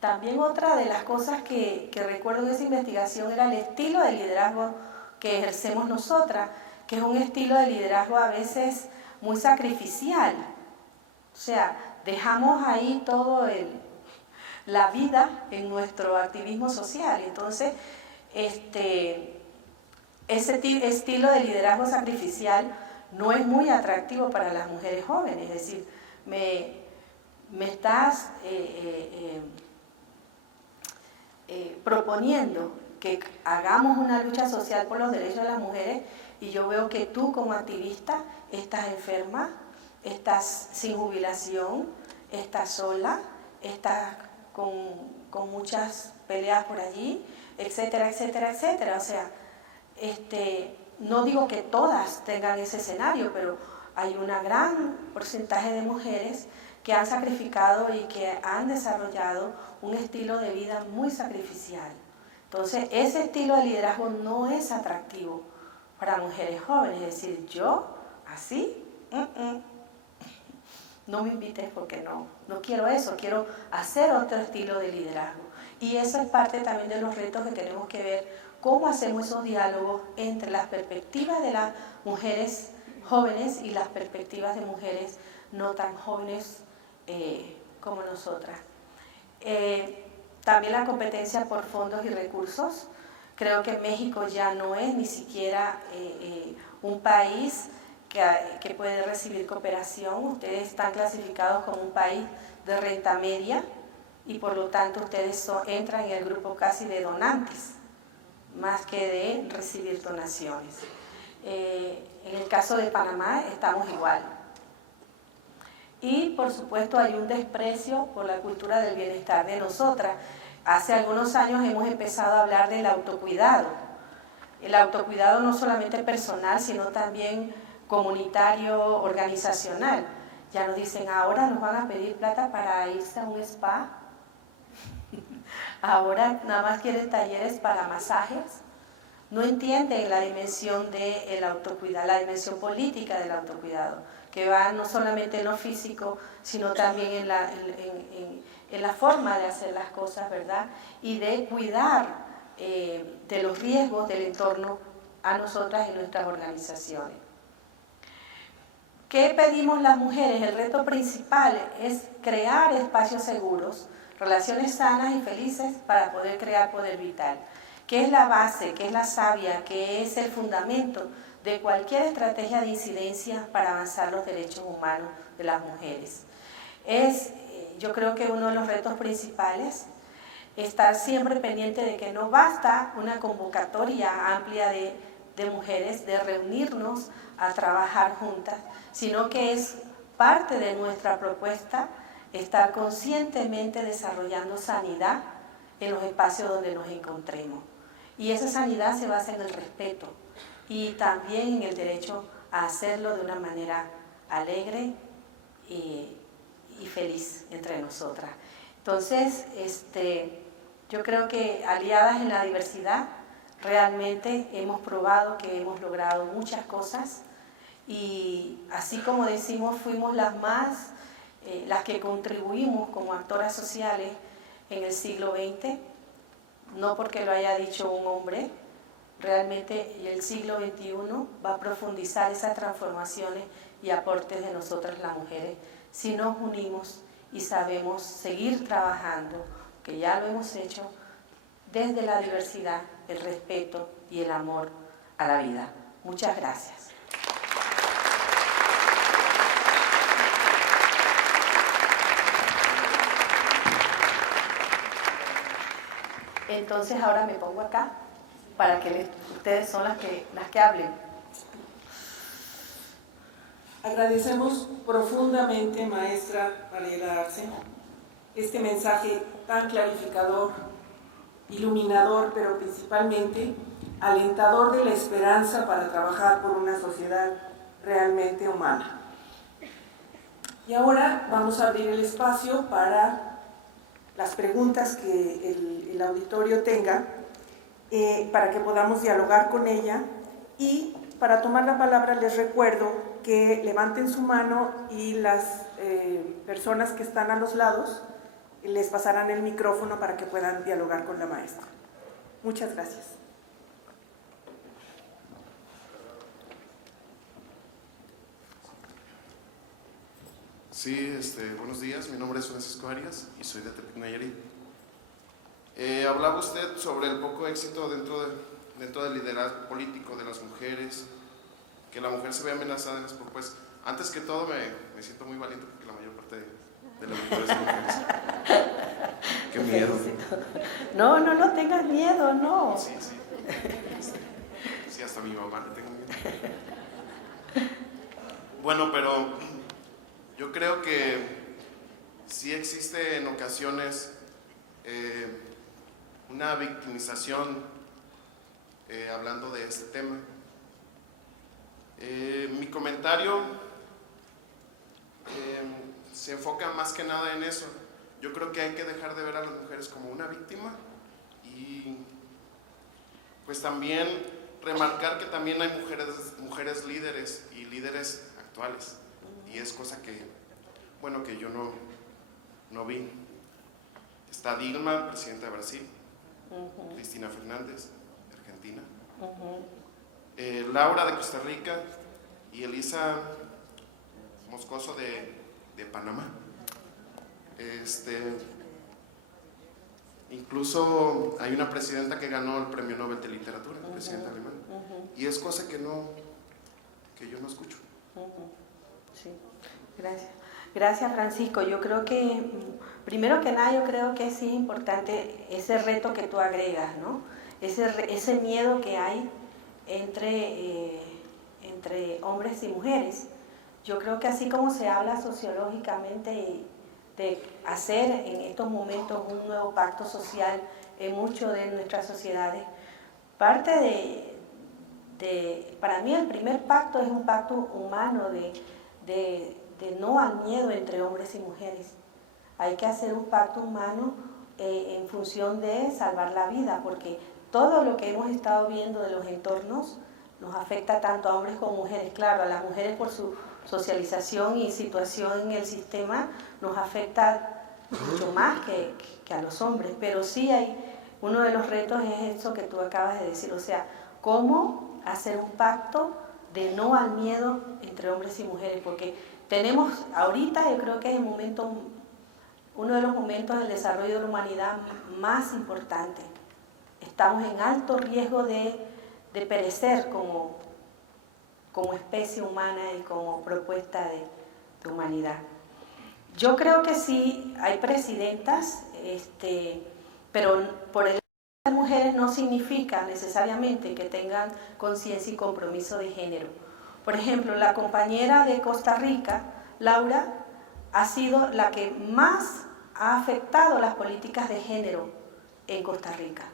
También otra de las cosas que recuerdo de esa investigación era el estilo de liderazgo que ejercemos nosotras, que es un estilo de liderazgo a veces muy sacrificial. O sea, dejamos ahí todo la vida en nuestro activismo social. Entonces, ese estilo de liderazgo sacrificial no es muy atractivo para las mujeres jóvenes. Es decir, me estás proponiendo que hagamos una lucha social por los derechos de las mujeres y yo veo que tú como activista estás enferma, estás sin jubilación, estás sola, estás con muchas peleas por allí, etcétera, etcétera, etcétera. O sea, no digo que todas tengan ese escenario, pero hay un gran porcentaje de mujeres que han sacrificado y que han desarrollado un estilo de vida muy sacrificial. Entonces, ese estilo de liderazgo no es atractivo para mujeres jóvenes. Es decir, yo, así, no me invites porque no quiero eso, quiero hacer otro estilo de liderazgo. Y eso es parte también de los retos que tenemos que ver, cómo hacemos esos diálogos entre las perspectivas de las mujeres jóvenes y las perspectivas de mujeres no tan jóvenes como nosotras. También la competencia por fondos y recursos. Creo que México ya no es ni siquiera un país que puede recibir cooperación. Ustedes están clasificados como un país de renta media y por lo tanto ustedes entran en el grupo casi de donantes, más que de recibir donaciones. En el caso de Panamá estamos igual. Y por supuesto hay un desprecio por la cultura del bienestar de nosotras. Hace algunos años hemos empezado a hablar del autocuidado. El autocuidado no solamente personal, sino también comunitario, organizacional. Ya nos dicen, ahora nos van a pedir plata para irse a un spa. Ahora nada más quieren talleres para masajes. No entienden la dimensión del autocuidado, la dimensión política del autocuidado, que va no solamente en lo físico, sino también en la forma de hacer las cosas, ¿verdad? Y de cuidar de los riesgos del entorno a nosotras y nuestras organizaciones. ¿Qué pedimos las mujeres? El reto principal es crear espacios seguros, relaciones sanas y felices para poder crear poder vital. ¿Qué es la base, qué es la savia, qué es el fundamento de cualquier estrategia de incidencia para avanzar los derechos humanos de las mujeres? Yo creo que uno de los retos principales es estar siempre pendiente de que no basta una convocatoria amplia de mujeres, de reunirnos a trabajar juntas, sino que es parte de nuestra propuesta estar conscientemente desarrollando sanidad en los espacios donde nos encontremos. Y esa sanidad se basa en el respeto y también en el derecho a hacerlo de una manera alegre y feliz entre nosotras. Entonces, yo creo que aliadas en la diversidad, realmente hemos probado que hemos logrado muchas cosas y así como decimos, fuimos las que contribuimos como actoras sociales en el siglo XX, no porque lo haya dicho un hombre, realmente el siglo XXI va a profundizar esas transformaciones y aportes de nosotras las mujeres si nos unimos y sabemos seguir trabajando, que ya lo hemos hecho, desde la diversidad, el respeto y el amor a la vida. Muchas gracias. Entonces ahora me pongo acá para que ustedes son las que hablen. Agradecemos profundamente, maestra Mariela Arce, este mensaje tan clarificador, iluminador, pero principalmente alentador de la esperanza para trabajar por una sociedad realmente humana. Y ahora vamos a abrir el espacio para las preguntas que el auditorio tenga, para que podamos dialogar con ella. Y para tomar la palabra les recuerdo que levanten su mano y las personas que están a los lados les pasarán el micrófono para que puedan dialogar con la maestra. Muchas gracias. Sí, buenos días, mi nombre es Francisco Arias y soy de Tepic, Nayarit. Hablaba usted sobre el poco éxito dentro del liderazgo político de las mujeres, que la mujer se ve amenazada en las propuestas. Antes que todo me siento muy valiente porque la mayor parte de las mujeres son mujeres. Qué miedo. No tengas miedo, no. Sí. Sí, hasta mi mamá le tengo miedo. Bueno, pero yo creo que sí existe en ocasiones una victimización hablando de este tema. Mi comentario se enfoca más que nada en eso. Yo creo que hay que dejar de ver a las mujeres como una víctima y pues también remarcar que también hay mujeres líderes y líderes actuales, y es cosa que, bueno, que yo no vi. Está Dilma, presidenta de Brasil, Cristina Fernández, de Argentina, Laura de Costa Rica y Elisa Moscoso de Panamá. Incluso hay una presidenta que ganó el Premio Nobel de Literatura, presidenta alemana, y es cosa que yo no escucho. Sí, gracias Francisco. Yo creo que, primero que nada, yo creo que sí es importante ese reto que tú agregas, ¿no? Ese miedo que hay entre hombres y mujeres. Yo creo que así como se habla sociológicamente de hacer en estos momentos un nuevo pacto social en muchas de nuestras sociedades, parte para mí el primer pacto es un pacto humano de no al miedo entre hombres y mujeres. Hay que hacer un pacto humano en función de salvar la vida, porque todo lo que hemos estado viendo de los entornos nos afecta tanto a hombres como mujeres. Claro, a las mujeres por su socialización y situación en el sistema nos afecta mucho más que a los hombres, pero sí uno de los retos es eso que tú acabas de decir, o sea, cómo hacer un pacto de no al miedo entre hombres y mujeres, porque tenemos ahorita, yo creo que es el momento, uno de los momentos del desarrollo de la humanidad más importante. Estamos en alto riesgo de perecer como especie humana y como propuesta de humanidad. Yo creo que sí hay presidentas, pero por el de las mujeres no significa necesariamente que tengan conciencia y compromiso de género. Por ejemplo, la compañera de Costa Rica, Laura, ha sido la que más ha afectado las políticas de género en Costa Rica.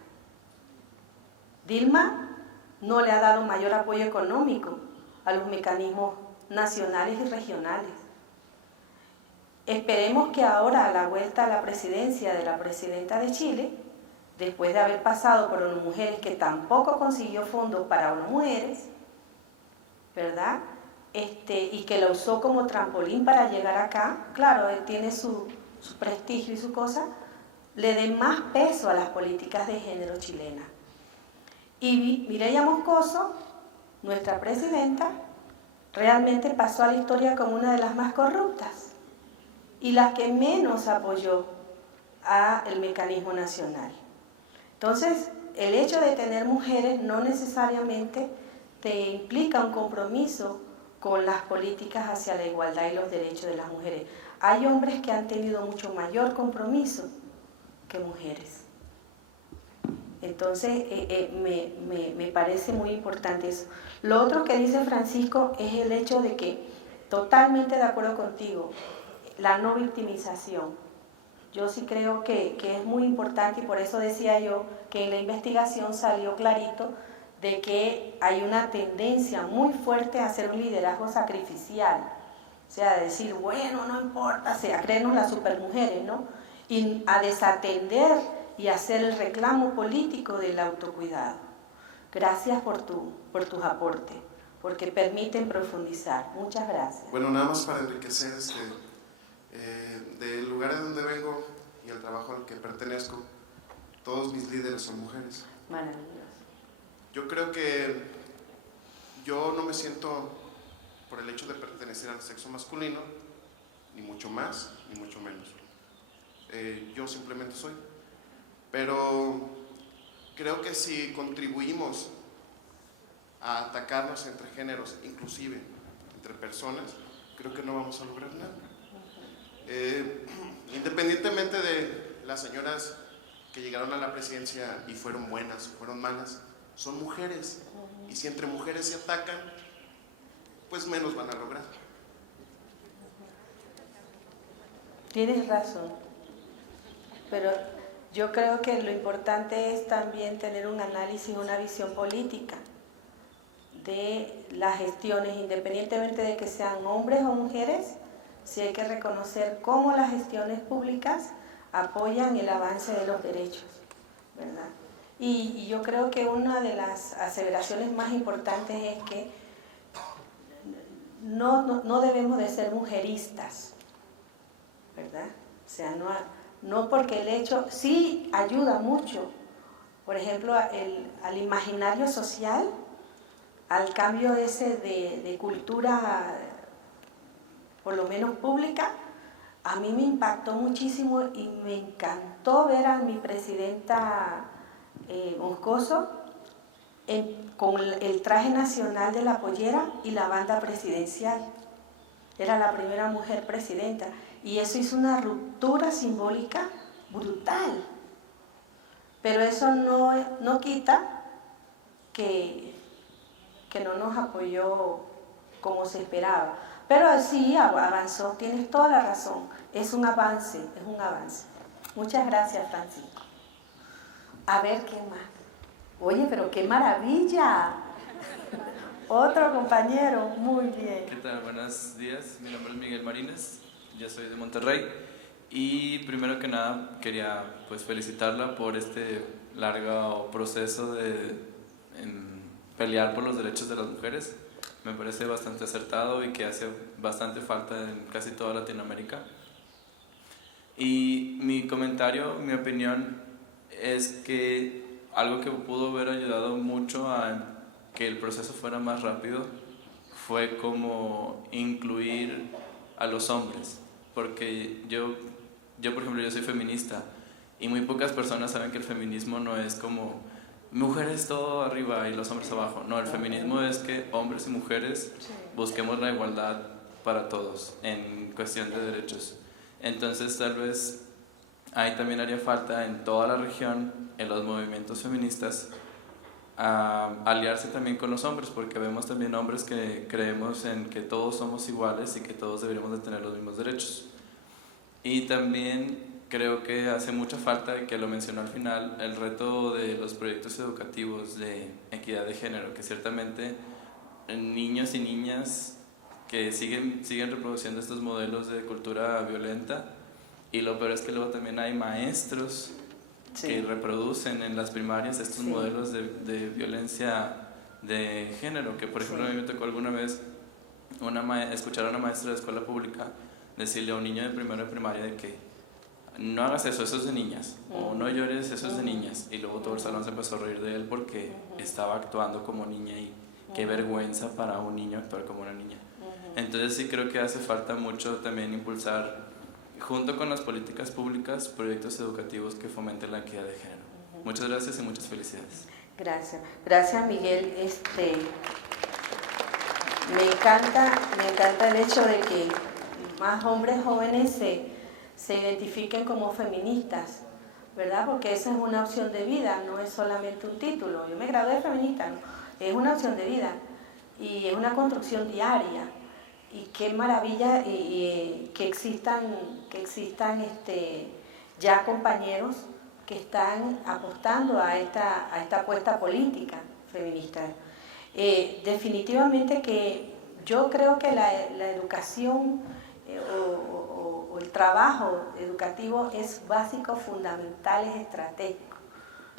Dilma no le ha dado mayor apoyo económico a los mecanismos nacionales y regionales. Esperemos que ahora, a la vuelta a la presidencia de la presidenta de Chile, después de haber pasado por ONU Mujeres, que tampoco consiguió fondos para ONU Mujeres, ¿verdad? Y que la usó como trampolín para llegar acá, claro, él tiene su prestigio y su cosa, le dé más peso a las políticas de género chilenas. Y Mireya Moscoso, nuestra presidenta, realmente pasó a la historia como una de las más corruptas y la que menos apoyó al mecanismo nacional. Entonces, el hecho de tener mujeres no necesariamente te implica un compromiso con las políticas hacia la igualdad y los derechos de las mujeres. Hay hombres que han tenido mucho mayor compromiso que mujeres. Entonces, me parece muy importante eso. Lo otro que dice Francisco es el hecho de que, totalmente de acuerdo contigo, la no victimización. Yo sí creo que es muy importante y por eso decía yo que en la investigación salió clarito de que hay una tendencia muy fuerte a hacer un liderazgo sacrificial. O sea, de decir, bueno, no importa, a creernos las supermujeres, ¿no? Y a desatender y hacer el reclamo político del autocuidado. Gracias por tus aportes, porque permiten profundizar. Muchas gracias. Bueno, nada más para enriquecer del lugar de donde vengo y el trabajo al que pertenezco, todos mis líderes son mujeres. Maravilloso. Yo creo que yo no me siento, por el hecho de pertenecer al sexo masculino, ni mucho más, ni mucho menos. Yo simplemente soy. Pero creo que si contribuimos a atacarnos entre géneros, inclusive entre personas, creo que no vamos a lograr nada. Independientemente de las señoras que llegaron a la presidencia y fueron buenas o fueron malas, son mujeres, y si entre mujeres se atacan, pues menos van a lograr. Tienes razón, pero yo creo que lo importante es también tener un análisis, una visión política de las gestiones, independientemente de que sean hombres o mujeres. Sí hay que reconocer cómo las gestiones públicas apoyan el avance de los derechos, ¿verdad? Y yo creo que una de las aseveraciones más importantes es que no debemos de ser mujeristas, ¿verdad? O sea, no porque el hecho sí ayuda mucho, por ejemplo, al imaginario social, al cambio ese de cultura, por lo menos pública. A mí me impactó muchísimo y me encantó ver a mi presidenta Moscoso con el traje nacional de la pollera y la banda presidencial. Era la primera mujer presidenta y eso hizo una ruptura simbólica brutal. Pero eso no quita que no nos apoyó como se esperaba. Pero sí avanzó, tienes toda la razón. Es un avance, es un avance. Muchas gracias, Francisco. A ver, ¿qué más? Oye, pero qué maravilla. Otro compañero, muy bien. ¿Qué tal? Buenos días, mi nombre es Miguel Marínez, yo soy de Monterrey y primero que nada quería felicitarla por este largo proceso de pelear por los derechos de las mujeres. Me parece bastante acertado y que hace bastante falta en casi toda Latinoamérica. Y mi comentario, mi opinión es que algo que pudo haber ayudado mucho a que el proceso fuera más rápido fue como incluir a los hombres, porque yo por ejemplo, yo soy feminista y muy pocas personas saben que el feminismo no es como mujeres todo arriba y los hombres abajo. No, el feminismo es que hombres y mujeres busquemos la igualdad para todos en cuestión de derechos. Entonces tal vez ahí también haría falta en toda la región, en los movimientos feministas, aliarse también con los hombres, porque vemos también hombres que creemos en que todos somos iguales y que todos deberíamos de tener los mismos derechos. Y también creo que hace mucha falta, que lo mencionó al final, el reto de los proyectos educativos de equidad de género, que ciertamente niños y niñas que siguen reproduciendo estos modelos de cultura violenta, y lo peor es que luego también hay maestros que reproducen en las primarias estos modelos de violencia de género, que por ejemplo a mí me tocó alguna vez escuchar a una maestra de escuela pública decirle a un niño de primero de primaria de que no hagas eso, eso es de niñas, o no llores, eso es de niñas, y luego todo el salón se empezó a reír de él porque estaba actuando como niña, y qué vergüenza para un niño actuar como una niña. Entonces sí creo que hace falta mucho también impulsar, junto con las políticas públicas, proyectos educativos que fomenten la equidad de género. Muchas gracias y muchas felicidades. Gracias Miguel. Me encanta el hecho de que más hombres jóvenes se identifiquen como feministas, ¿verdad? Porque esa es una opción de vida, no es solamente un título. Yo me gradué de feminista, ¿no? Es una opción de vida y es una construcción diaria. Y qué maravilla que existan ya compañeros que están apostando a esta apuesta política feminista. Definitivamente que yo creo que la educación o el trabajo educativo es básico, fundamental, es estratégico.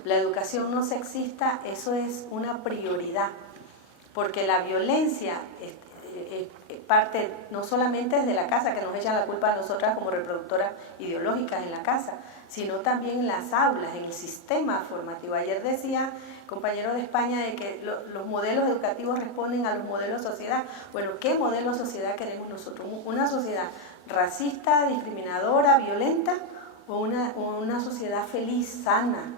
La educación no sexista, eso es una prioridad, porque la violencia parte no solamente desde la casa, que nos echan la culpa a nosotras como reproductoras ideológicas en la casa, sino también en las aulas, en el sistema formativo. Ayer decía compañero de España de que los modelos educativos responden a los modelos de sociedad. Bueno, ¿qué modelo de sociedad queremos nosotros? ¿Una sociedad racista, discriminadora, violenta, o una sociedad feliz, sana?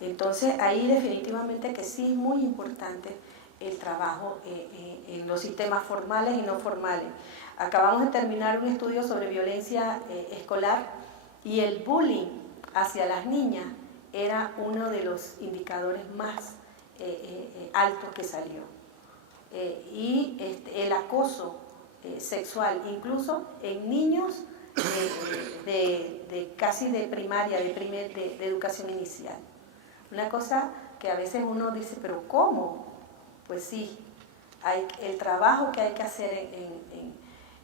Entonces ahí definitivamente que sí es muy importante el trabajo en los sistemas formales y no formales. Acabamos de terminar un estudio sobre violencia escolar, y el bullying hacia las niñas era uno de los indicadores más altos que salió. Y el acoso sexual, incluso en niños casi de primaria, de educación inicial. Una cosa que a veces uno dice, pero ¿cómo? Pues sí, el trabajo que hay que hacer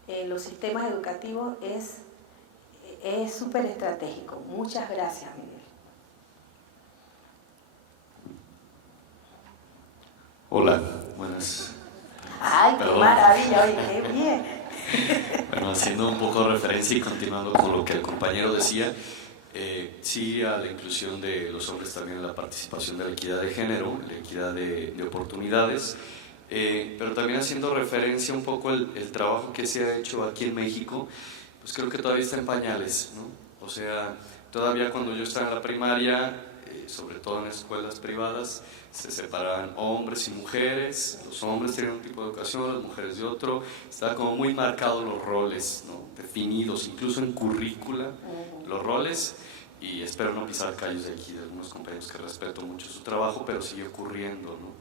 en los sistemas educativos es súper estratégico. Muchas gracias, Miguel. Hola, buenas. ¡Ay, qué maravilla! Oye, qué bien. Bueno, haciendo un poco de referencia y continuando con lo que el compañero decía, sí a la inclusión de los hombres también en la participación de la equidad de género, la equidad de oportunidades, pero también haciendo referencia un poco el trabajo que se ha hecho aquí en México, pues creo que todavía está en pañales, ¿no? O sea, todavía cuando yo estaba en la primaria, sobre todo en escuelas privadas, se separaban hombres y mujeres, los hombres tenían un tipo de educación, las mujeres de otro, estaban como muy marcados los roles, ¿no? Definidos, incluso en currícula, los roles, y espero no pisar callos de aquí de algunos compañeros que respeto mucho su trabajo, pero sigue ocurriendo, ¿no?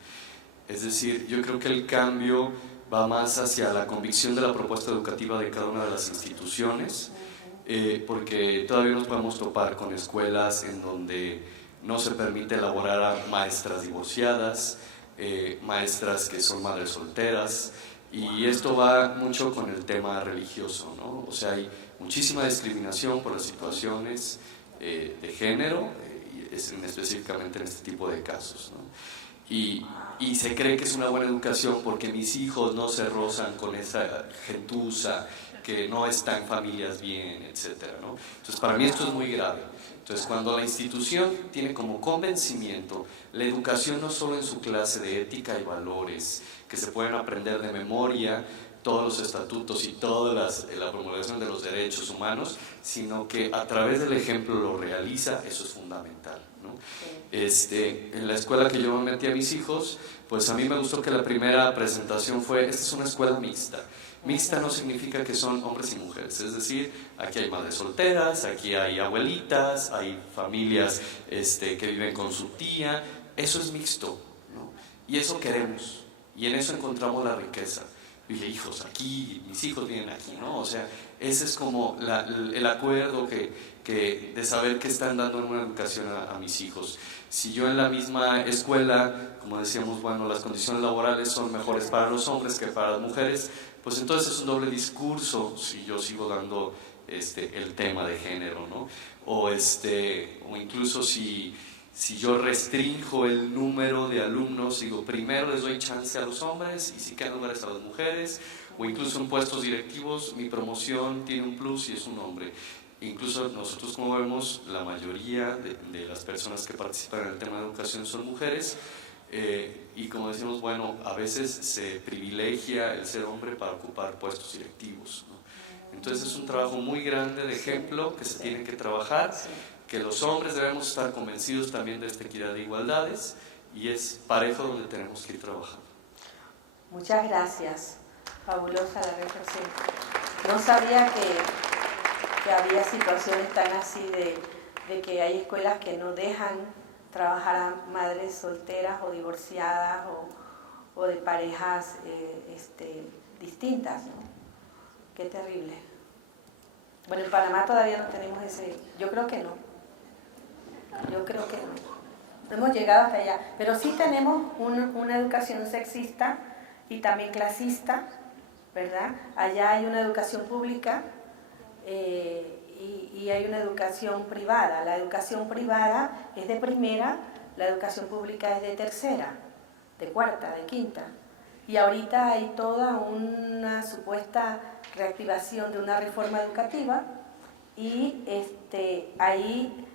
Es decir, yo creo que el cambio va más hacia la convicción de la propuesta educativa de cada una de las instituciones, porque todavía nos podemos topar con escuelas en donde no se permite elaborar a maestras divorciadas, maestras que son madres solteras, y esto va mucho con el tema religioso, ¿no? O sea, hay muchísima discriminación por las situaciones de género, específicamente en este tipo de casos, ¿no? Y se cree que es una buena educación porque mis hijos no se rozan con esa gentuza que no está en familias bien, etcétera, ¿no? Entonces, para mí esto es muy grave. Entonces, cuando la institución tiene como convencimiento la educación no solo en su clase de ética y valores, que se pueden aprender de memoria, todos los estatutos y toda la promulgación de los derechos humanos, sino que a través del ejemplo lo realiza, eso es fundamental, ¿no? En la escuela que yo metí a mis hijos, pues a mí me gustó que la primera presentación fue, esta es una escuela mixta. Mixta no significa que son hombres y mujeres, es decir, aquí hay madres solteras, aquí hay abuelitas, hay familias que viven con su tía, eso es mixto, ¿no? Y eso queremos, y en eso encontramos la riqueza. Y dije, hijos, aquí, mis hijos vienen aquí, ¿no? O sea, ese es como el acuerdo de saber que están dando una educación a mis hijos. Si yo en la misma escuela, como decíamos, bueno, las condiciones laborales son mejores para los hombres que para las mujeres, pues entonces es un doble discurso si yo sigo dando el tema de género, ¿no? O incluso si yo restrinjo el número de alumnos, digo, primero les doy chance a los hombres y si quedan lugares a las mujeres, o incluso en puestos directivos, mi promoción tiene un plus y es un hombre. Incluso nosotros, como vemos, la mayoría de las personas que participan en el tema de educación son mujeres, y como decimos, bueno, a veces se privilegia el ser hombre para ocupar puestos directivos, ¿no? Entonces es un trabajo muy grande de ejemplo que se tiene que trabajar, que los hombres debemos estar convencidos también de esta equidad de igualdades, y es parejo donde tenemos que ir trabajando. Muchas gracias, fabulosa la reflexión. No sabía que había situaciones tan así de que hay escuelas que no dejan trabajar a madres solteras o divorciadas o de parejas distintas, ¿no? Qué terrible. Bueno, en Panamá todavía no tenemos ese, yo creo que no. No hemos llegado hasta allá, pero sí tenemos una educación sexista y también clasista, ¿verdad? Allá hay una educación pública y hay una educación privada. La educación privada es de primera, la educación pública es de tercera, de cuarta, de quinta. Y ahorita hay toda una supuesta reactivación de una reforma educativa y ahí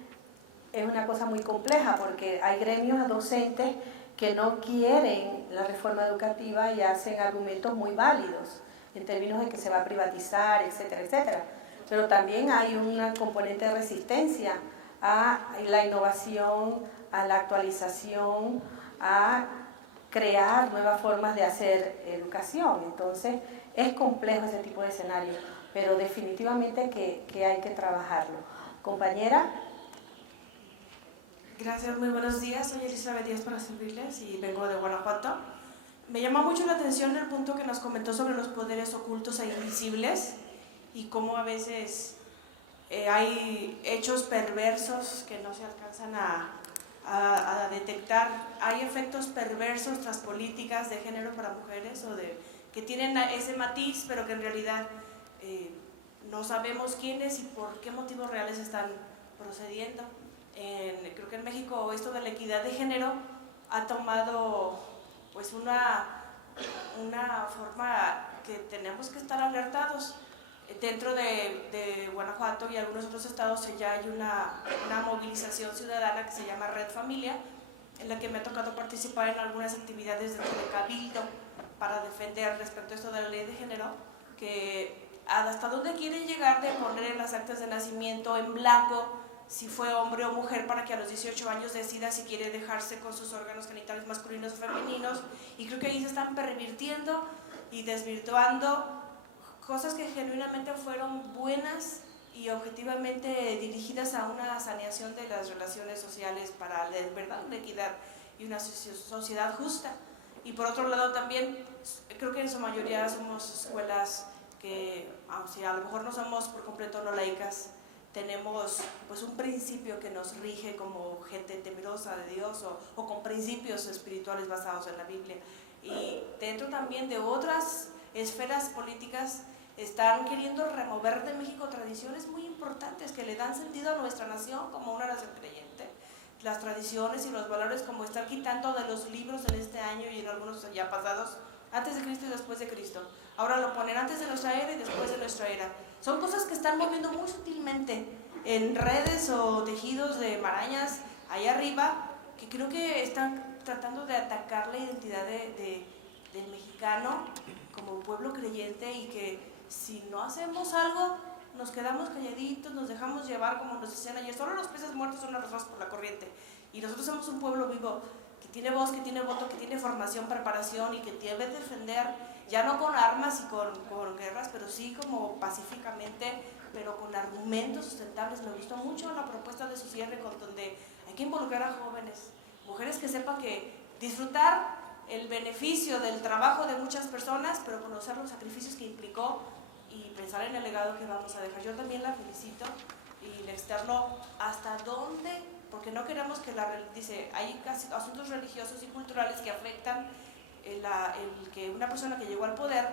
es una cosa muy compleja porque hay gremios docentes que no quieren la reforma educativa y hacen argumentos muy válidos en términos de que se va a privatizar, etcétera, etcétera. Pero también hay una componente de resistencia a la innovación, a la actualización, a crear nuevas formas de hacer educación. Entonces, es complejo ese tipo de escenario, pero definitivamente que hay que trabajarlo. Compañera. Gracias, muy buenos días. Soy Elizabeth Díaz para servirles y vengo de Guanajuato. Me llama mucho la atención el punto que nos comentó sobre los poderes ocultos e invisibles y cómo a veces hay hechos perversos que no se alcanzan a detectar. Hay efectos perversos tras políticas de género para mujeres o que tienen ese matiz, pero que en realidad no sabemos quiénes y por qué motivos reales están procediendo. Creo que en México esto de la equidad de género ha tomado pues una forma que tenemos que estar alertados. Dentro de Guanajuato y algunos otros estados ya hay una movilización ciudadana que se llama Red Familia, en la que me ha tocado participar en algunas actividades dentro de Cabildo para defender respecto a esto de la ley de género, que hasta dónde quieren llegar de poner en las actas de nacimiento en blanco si fue hombre o mujer para que a los 18 años decida si quiere dejarse con sus órganos genitales masculinos o femeninos, y creo que ahí se están pervirtiendo y desvirtuando cosas que genuinamente fueron buenas y objetivamente dirigidas a una saneación de las relaciones sociales para de verdad una equidad y una sociedad justa. Y por otro lado también creo que en su mayoría somos escuelas que, aunque a lo mejor no somos por completo no laicas, tenemos pues un principio que nos rige como gente temerosa de Dios o con principios espirituales basados en la Biblia. Y dentro también de otras esferas políticas están queriendo remover de México tradiciones muy importantes que le dan sentido a nuestra nación como una nación creyente. Las tradiciones y los valores, como estar quitando de los libros en este año y en algunos ya pasados antes de Cristo y después de Cristo. Ahora lo ponen antes de nuestra era y después de nuestra era. Son cosas que están moviendo muy sutilmente en redes o tejidos de marañas allá arriba, que creo que están tratando de atacar la identidad del mexicano como pueblo creyente, y que si no hacemos algo, nos quedamos calladitos, nos dejamos llevar, como nos decían ayer, solo los peces muertos son arrastrados por la corriente. Y nosotros somos un pueblo vivo, que tiene voz, que tiene voto, que tiene formación, preparación, y que debe defender, ya no con armas y con guerras, pero sí como pacíficamente, pero con argumentos sustentables. Me gustó mucho la propuesta de su cierre, con donde hay que involucrar a jóvenes, mujeres que sepan que disfrutar el beneficio del trabajo de muchas personas, pero conocer los sacrificios que implicó y pensar en el legado que vamos a dejar. Yo también la felicito y le externo hasta dónde, porque no queremos que dice, hay casi asuntos religiosos y culturales que afectan el que una persona que llegó al poder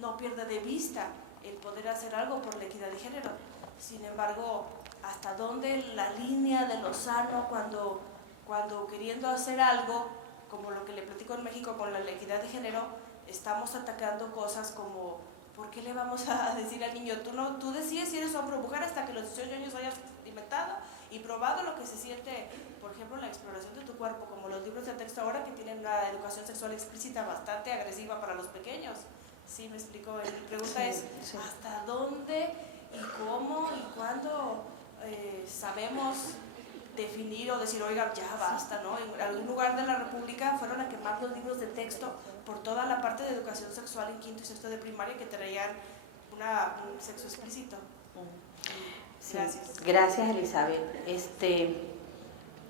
no pierda de vista el poder hacer algo por la equidad de género. Sin embargo, hasta dónde la línea de lo sano, cuando queriendo hacer algo, como lo que le platico en México con la equidad de género, estamos atacando cosas como, ¿por qué le vamos a decir al niño, tú decides si eres hombre o mujer hasta que los 18 años hayas experimentado y probado lo que se siente, por ejemplo, la exploración de tu cuerpo, como los libros de texto ahora que tienen una educación sexual explícita bastante agresiva para los pequeños? Sí, me explico. Mi pregunta es, ¿hasta dónde y cómo y cuándo sabemos definir o decir, oiga, ya basta, ¿no? En algún lugar de la República fueron a quemar los libros de texto por toda la parte de educación sexual en quinto y sexto de primaria que traían un sexo explícito. Gracias. Gracias, Elizabeth.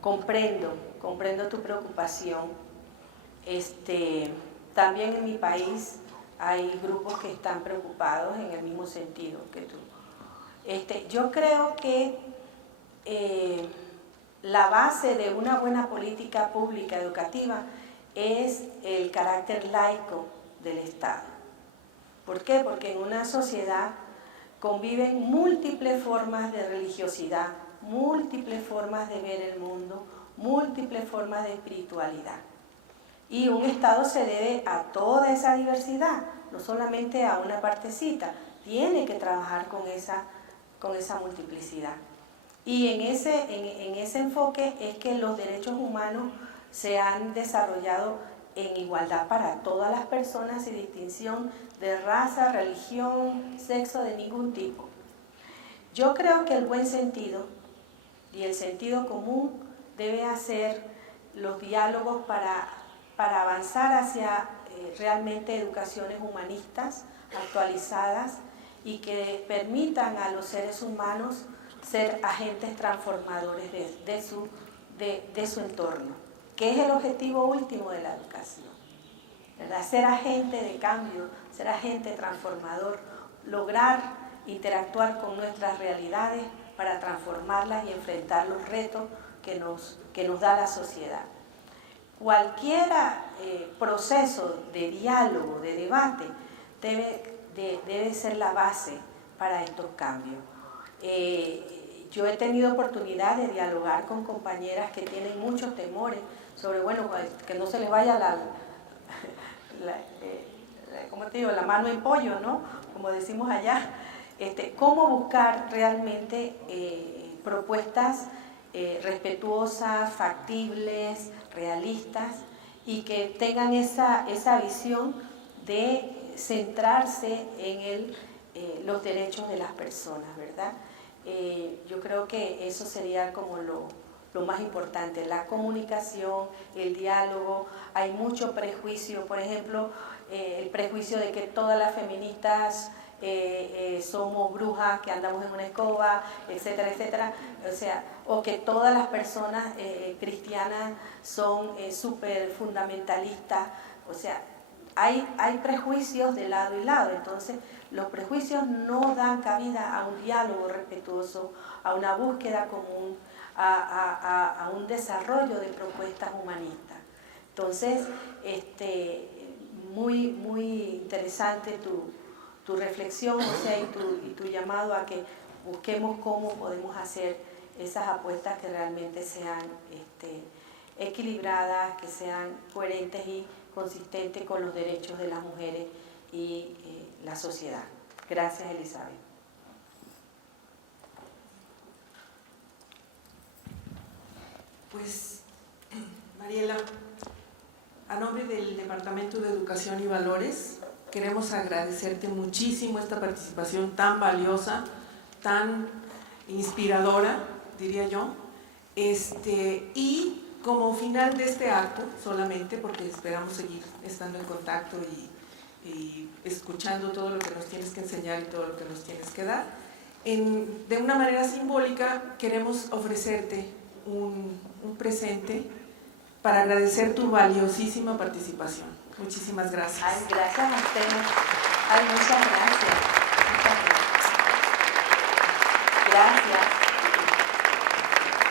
Comprendo tu preocupación. También en mi país hay grupos que están preocupados en el mismo sentido que tú. Yo creo que la base de una buena política pública educativa es el carácter laico del Estado. ¿Por qué? Porque en una sociedad conviven múltiples formas de religiosidad, múltiples formas de ver el mundo, múltiples formas de espiritualidad. Y un Estado se debe a toda esa diversidad, no solamente a una partecita, tiene que trabajar con esa multiplicidad. Y en ese enfoque es que los derechos humanos se han desarrollado en igualdad para todas las personas, sin distinción de raza, religión, sexo, de ningún tipo. Yo creo que el buen sentido y el sentido común debe hacer los diálogos para avanzar hacia realmente educaciones humanistas actualizadas y que permitan a los seres humanos ser agentes transformadores de su entorno, que es el objetivo último de la educación, ¿verdad? Ser agente de cambio, ser agente transformador, lograr interactuar con nuestras realidades para transformarlas y enfrentar los retos que nos da la sociedad. Cualquier proceso de diálogo, de debate, debe ser la base para estos cambios. Yo he tenido oportunidad de dialogar con compañeras que tienen muchos temores sobre, que no se les vaya la mano en pollo, ¿no? Como decimos allá. Cómo buscar realmente propuestas respetuosas, factibles, realistas, y que tengan esa visión de centrarse en los derechos de las personas, ¿verdad? Yo creo que eso sería como lo más importante, la comunicación, el diálogo. Hay mucho prejuicio, por ejemplo, el prejuicio de que todas las feministas somos brujas, que andamos en una escoba, etcétera, etcétera. O que todas las personas cristianas son súper fundamentalistas. Hay prejuicios de lado y lado. Entonces, los prejuicios no dan cabida a un diálogo respetuoso, a una búsqueda común, a un desarrollo de propuestas humanistas. Entonces, muy, muy interesante tu reflexión, y tu llamado a que busquemos cómo podemos hacer esas apuestas que realmente sean equilibradas, que sean coherentes y consistente con los derechos de las mujeres y la sociedad. Gracias, Elizabeth. Pues, Mariela, a nombre del Departamento de Educación y Valores, queremos agradecerte muchísimo esta participación tan valiosa, tan inspiradora, diría yo, y como final de este acto, solamente porque esperamos seguir estando en contacto y escuchando todo lo que nos tienes que enseñar y todo lo que nos tienes que dar, de una manera simbólica queremos ofrecerte un presente para agradecer tu valiosísima participación. Muchísimas gracias. Ay, gracias a ustedes. Ay, muchas gracias.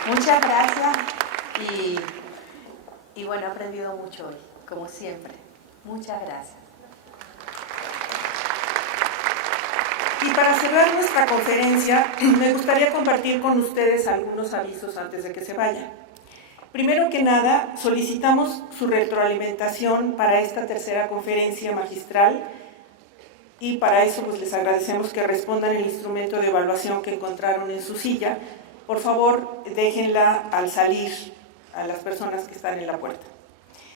Muchas gracias. Y bueno, he aprendido mucho hoy, como siempre. Muchas gracias. Y para cerrar nuestra conferencia, me gustaría compartir con ustedes algunos avisos antes de que se vayan. Primero que nada, solicitamos su retroalimentación para esta tercera conferencia magistral y para eso pues les agradecemos que respondan el instrumento de evaluación que encontraron en su silla. Por favor, déjenla al salir a las personas que están en la puerta.